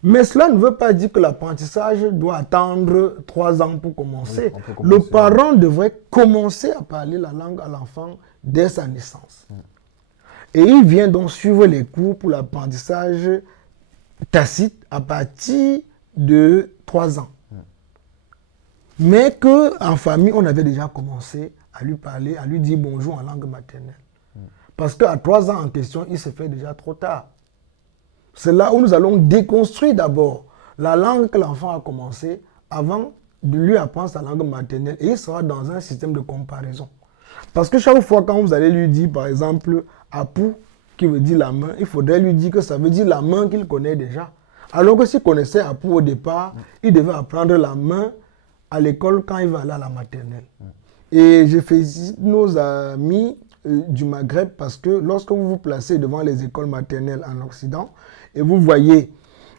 Mais cela ne veut pas dire que l'apprentissage doit attendre 3 ans pour commencer. Oui, le parent devrait commencer à parler la langue à l'enfant dès sa naissance. Et il vient donc suivre les cours pour l'apprentissage tacite à partir de 3 ans. Mais qu'en famille, on avait déjà commencé à lui parler, à lui dire bonjour en langue maternelle. Parce qu'à 3 ans en question, il se fait déjà trop tard. C'est là où nous allons déconstruire d'abord la langue que l'enfant a commencé avant de lui apprendre sa langue maternelle. Et il sera dans un système de comparaison. Parce que chaque fois quand vous allez lui dire, par exemple, Apu, qui veut dire la main, il faudrait lui dire que ça veut dire la main qu'il connaît déjà. Alors que s'il connaissait Apu au départ, il devait apprendre la main à l'école quand il va aller à la maternelle. Et je félicite nos amis du Maghreb parce que lorsque vous vous placez devant les écoles maternelles en Occident et vous voyez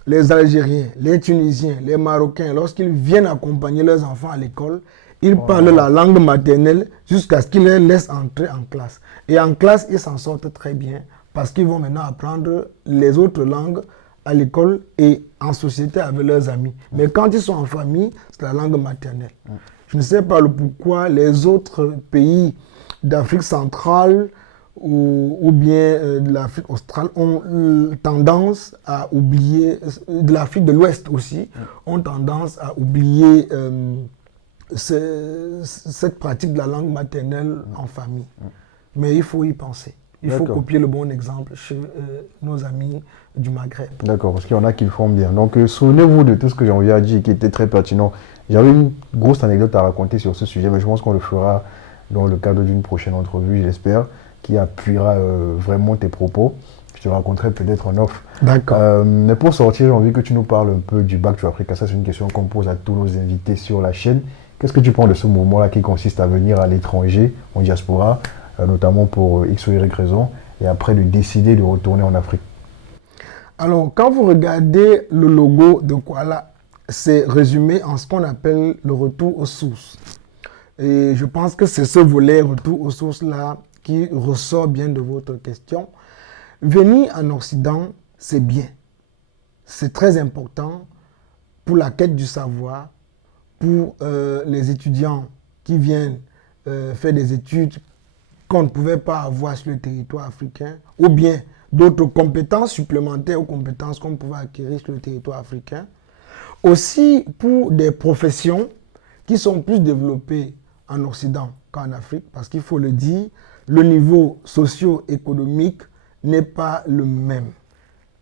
les Algériens, les Tunisiens, les Marocains, lorsqu'ils viennent accompagner leurs enfants à l'école, ils parlent la langue maternelle jusqu'à ce qu'ils les laissent entrer en classe. Et en classe, ils s'en sortent très bien parce qu'ils vont maintenant apprendre les autres langues à l'école et en société avec leurs amis. Mais quand ils sont en famille, c'est la langue maternelle. Je ne sais pas pourquoi les autres pays d'Afrique centrale ou bien de l'Afrique australe ont tendance à oublier, de l'Afrique de l'Ouest aussi, ont tendance à oublier cette pratique de la langue maternelle en famille. Mais il faut y penser. Il faut copier le bon exemple chez nos amis du Maghreb. D'accord, parce qu'il y en a qui le font bien. Donc, souvenez-vous de tout ce que Jean-Vieux a dit qui était très pertinent. J'avais une grosse anecdote à raconter sur ce sujet, mais je pense qu'on le fera dans le cadre d'une prochaine entrevue, j'espère, qui appuiera vraiment tes propos. Je te raconterai peut-être en off. D'accord. Mais pour sortir, j'ai envie que tu nous parles un peu du Back to Africa. Ça, c'est une question qu'on pose à tous nos invités sur la chaîne. Qu'est-ce que tu penses de ce mouvement-là qui consiste à venir à l'étranger, en diaspora, notamment pour X ou Y raison, et après de décider de retourner en Afrique? Alors, quand vous regardez le logo de Kuala, c'est résumé en ce qu'on appelle le retour aux sources. Et je pense que c'est ce volet retour aux sources-là qui ressort bien de votre question. Venir en Occident, c'est bien. C'est très important pour la quête du savoir, pour les étudiants qui viennent faire des études qu'on ne pouvait pas avoir sur le territoire africain, ou bien d'autres compétences supplémentaires aux compétences qu'on pouvait acquérir sur le territoire africain. Aussi pour des professions qui sont plus développées en Occident qu'en Afrique, parce qu'il faut le dire, le niveau socio-économique n'est pas le même.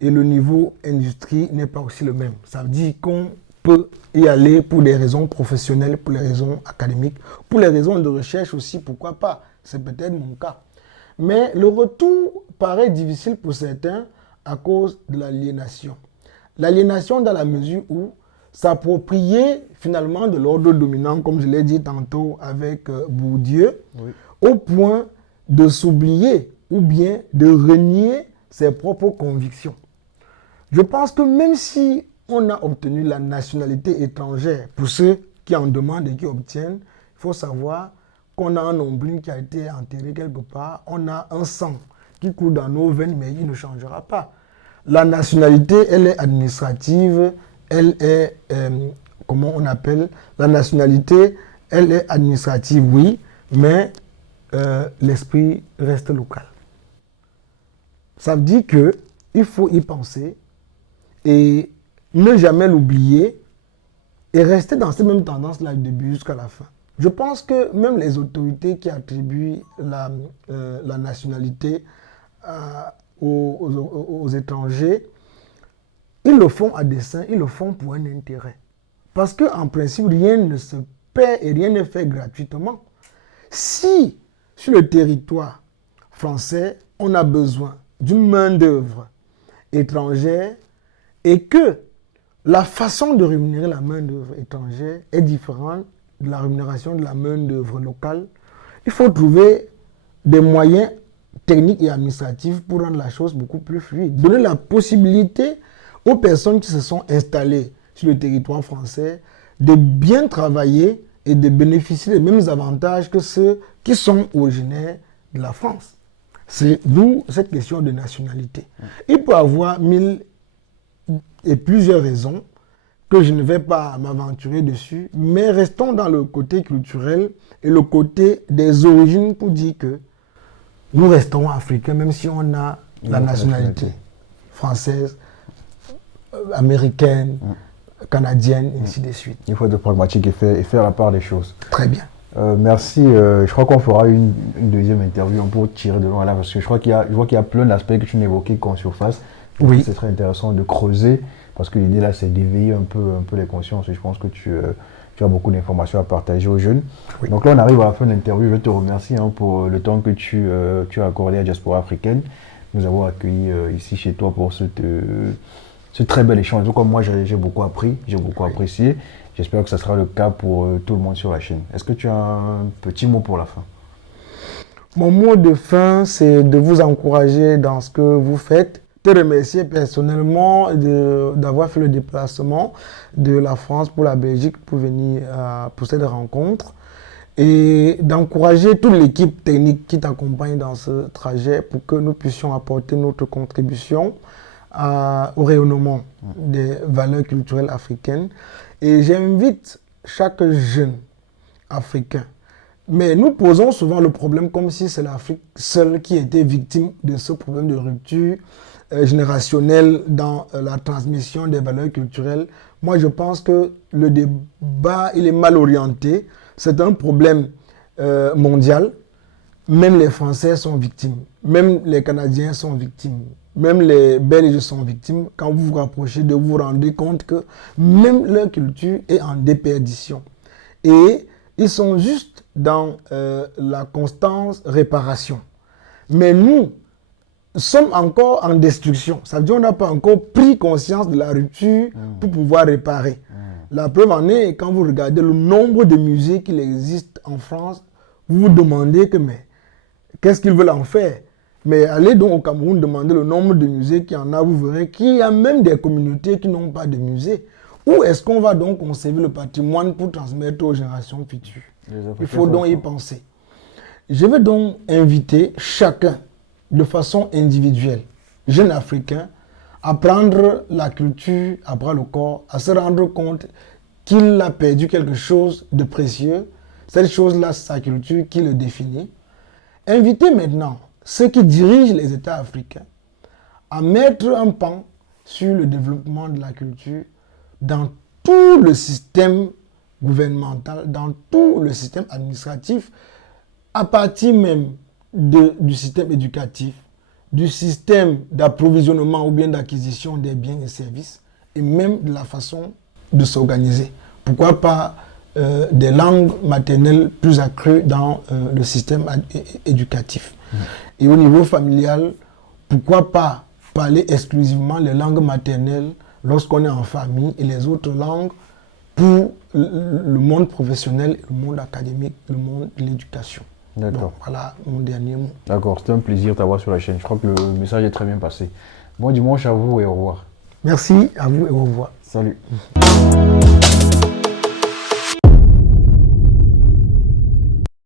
Et le niveau industrie n'est pas aussi le même. Ça veut dire qu'on peut y aller pour des raisons professionnelles, pour les raisons académiques, pour les raisons de recherche aussi, pourquoi pas. C'est peut-être mon cas. Mais le retour paraît difficile pour certains à cause de l'aliénation. L'aliénation dans la mesure où s'approprier finalement de l'ordre dominant, comme je l'ai dit tantôt avec Bourdieu, oui, au point de s'oublier ou bien de renier ses propres convictions. Je pense que même si on a obtenu la nationalité étrangère, pour ceux qui en demandent et qui obtiennent, il faut savoir qu'on a un nombril qui a été enterré quelque part, on a un sang qui coule dans nos veines, mais il ne changera pas. La nationalité, elle est administrative, elle est, comment on appelle, la nationalité, elle est administrative, oui, mais l'esprit reste local. Ça veut dire qu'il faut y penser et ne jamais l'oublier et rester dans cette même tendance-là du début jusqu'à la fin. Je pense que même les autorités qui attribuent la nationalité aux étrangers, ils le font à dessein, ils le font pour un intérêt. Parce qu'en principe, rien ne se paie et rien n'est fait gratuitement. Si, sur le territoire français, on a besoin d'une main-d'œuvre étrangère et que la façon de rémunérer la main-d'œuvre étrangère est différente de la rémunération de la main-d'œuvre locale, il faut trouver des moyens techniques et administratifs pour rendre la chose beaucoup plus fluide. Donner la possibilité aux personnes qui se sont installées sur le territoire français de bien travailler et de bénéficier des mêmes avantages que ceux qui sont originaires de la France. C'est d'où cette question de nationalité. Il peut y avoir mille et plusieurs raisons que je ne vais pas m'aventurer dessus, mais restons dans le côté culturel et le côté des origines pour dire que nous restons africains, même si on a la nationalité française, américaine, canadienne, et ainsi de suite. Il faut être pragmatique et faire la part des choses. Très bien. Merci. Je crois qu'on fera une deuxième interview pour tirer de loin là, parce que je vois qu'il y a plein d'aspects que tu n'évoquais qu'en surface. Oui. C'est très intéressant de creuser, parce que l'idée là, c'est d'éveiller un peu les consciences. Et je pense que tu as beaucoup d'informations à partager aux jeunes. Oui. Donc là, on arrive à la fin de l'interview. Je te remercie pour le temps que tu as accordé à Diaspora Africaine. Nous avons accueilli ici chez toi pour ce très bel échange. Donc, moi, j'ai beaucoup appris, j'ai beaucoup apprécié. J'espère que ce sera le cas pour tout le monde sur la chaîne. Est-ce que tu as un petit mot pour la fin? Mon mot de fin, c'est de vous encourager dans ce que vous faites. Te remercier personnellement d'avoir fait le déplacement de la France pour la Belgique pour venir pour cette rencontre et d'encourager toute l'équipe technique qui t'accompagne dans ce trajet pour que nous puissions apporter notre contribution au rayonnement des valeurs culturelles africaines. Et j'invite chaque jeune africain. Mais nous posons souvent le problème comme si c'est l'Afrique seule qui était victime de ce problème de rupture générationnelle dans la transmission des valeurs culturelles. Moi, je pense que le débat, il est mal orienté. C'est un problème mondial. Même les Français sont victimes. Même les Canadiens sont victimes. Même les Belges sont victimes. Quand vous vous rapprochez de vous rendre compte que même leur culture est en déperdition. Et ils sont juste dans la constante réparation. Mais nous sommes encore en destruction. Ça veut dire qu'on n'a pas encore pris conscience de la rupture pour pouvoir réparer. La preuve en est, quand vous regardez le nombre de musées qu'il existe en France, vous vous demandez que mais qu'est-ce qu'ils veulent en faire? Mais allez donc au Cameroun demander le nombre de musées qu'il y en a, vous verrez qu'il y a même des communautés qui n'ont pas de musée. Où est-ce qu'on va donc conserver le patrimoine pour transmettre aux générations futures? Il faut donc y penser. Je vais donc inviter chacun, de façon individuelle, jeune africain, à prendre la culture à bras le corps, à se rendre compte qu'il a perdu quelque chose de précieux. Cette chose-là, c'est sa culture qui le définit. Invitez maintenant ceux qui dirigent les États africains à mettre un pan sur le développement de la culture dans tout le système gouvernemental, dans tout le système administratif, à partir même du système éducatif, du système d'approvisionnement ou bien d'acquisition des biens et services, et même de la façon de s'organiser. Pourquoi pas des langues maternelles plus accrues dans le système éducatif. Et au niveau familial, pourquoi pas parler exclusivement les langues maternelles lorsqu'on est en famille et les autres langues pour le monde professionnel, le monde académique, le monde de l'éducation. D'accord. Voilà mon dernier mot. D'accord, c'était un plaisir de t'avoir sur la chaîne. Je crois que le message est très bien passé. Bon dimanche à vous et au revoir. Merci à vous et au revoir. Salut.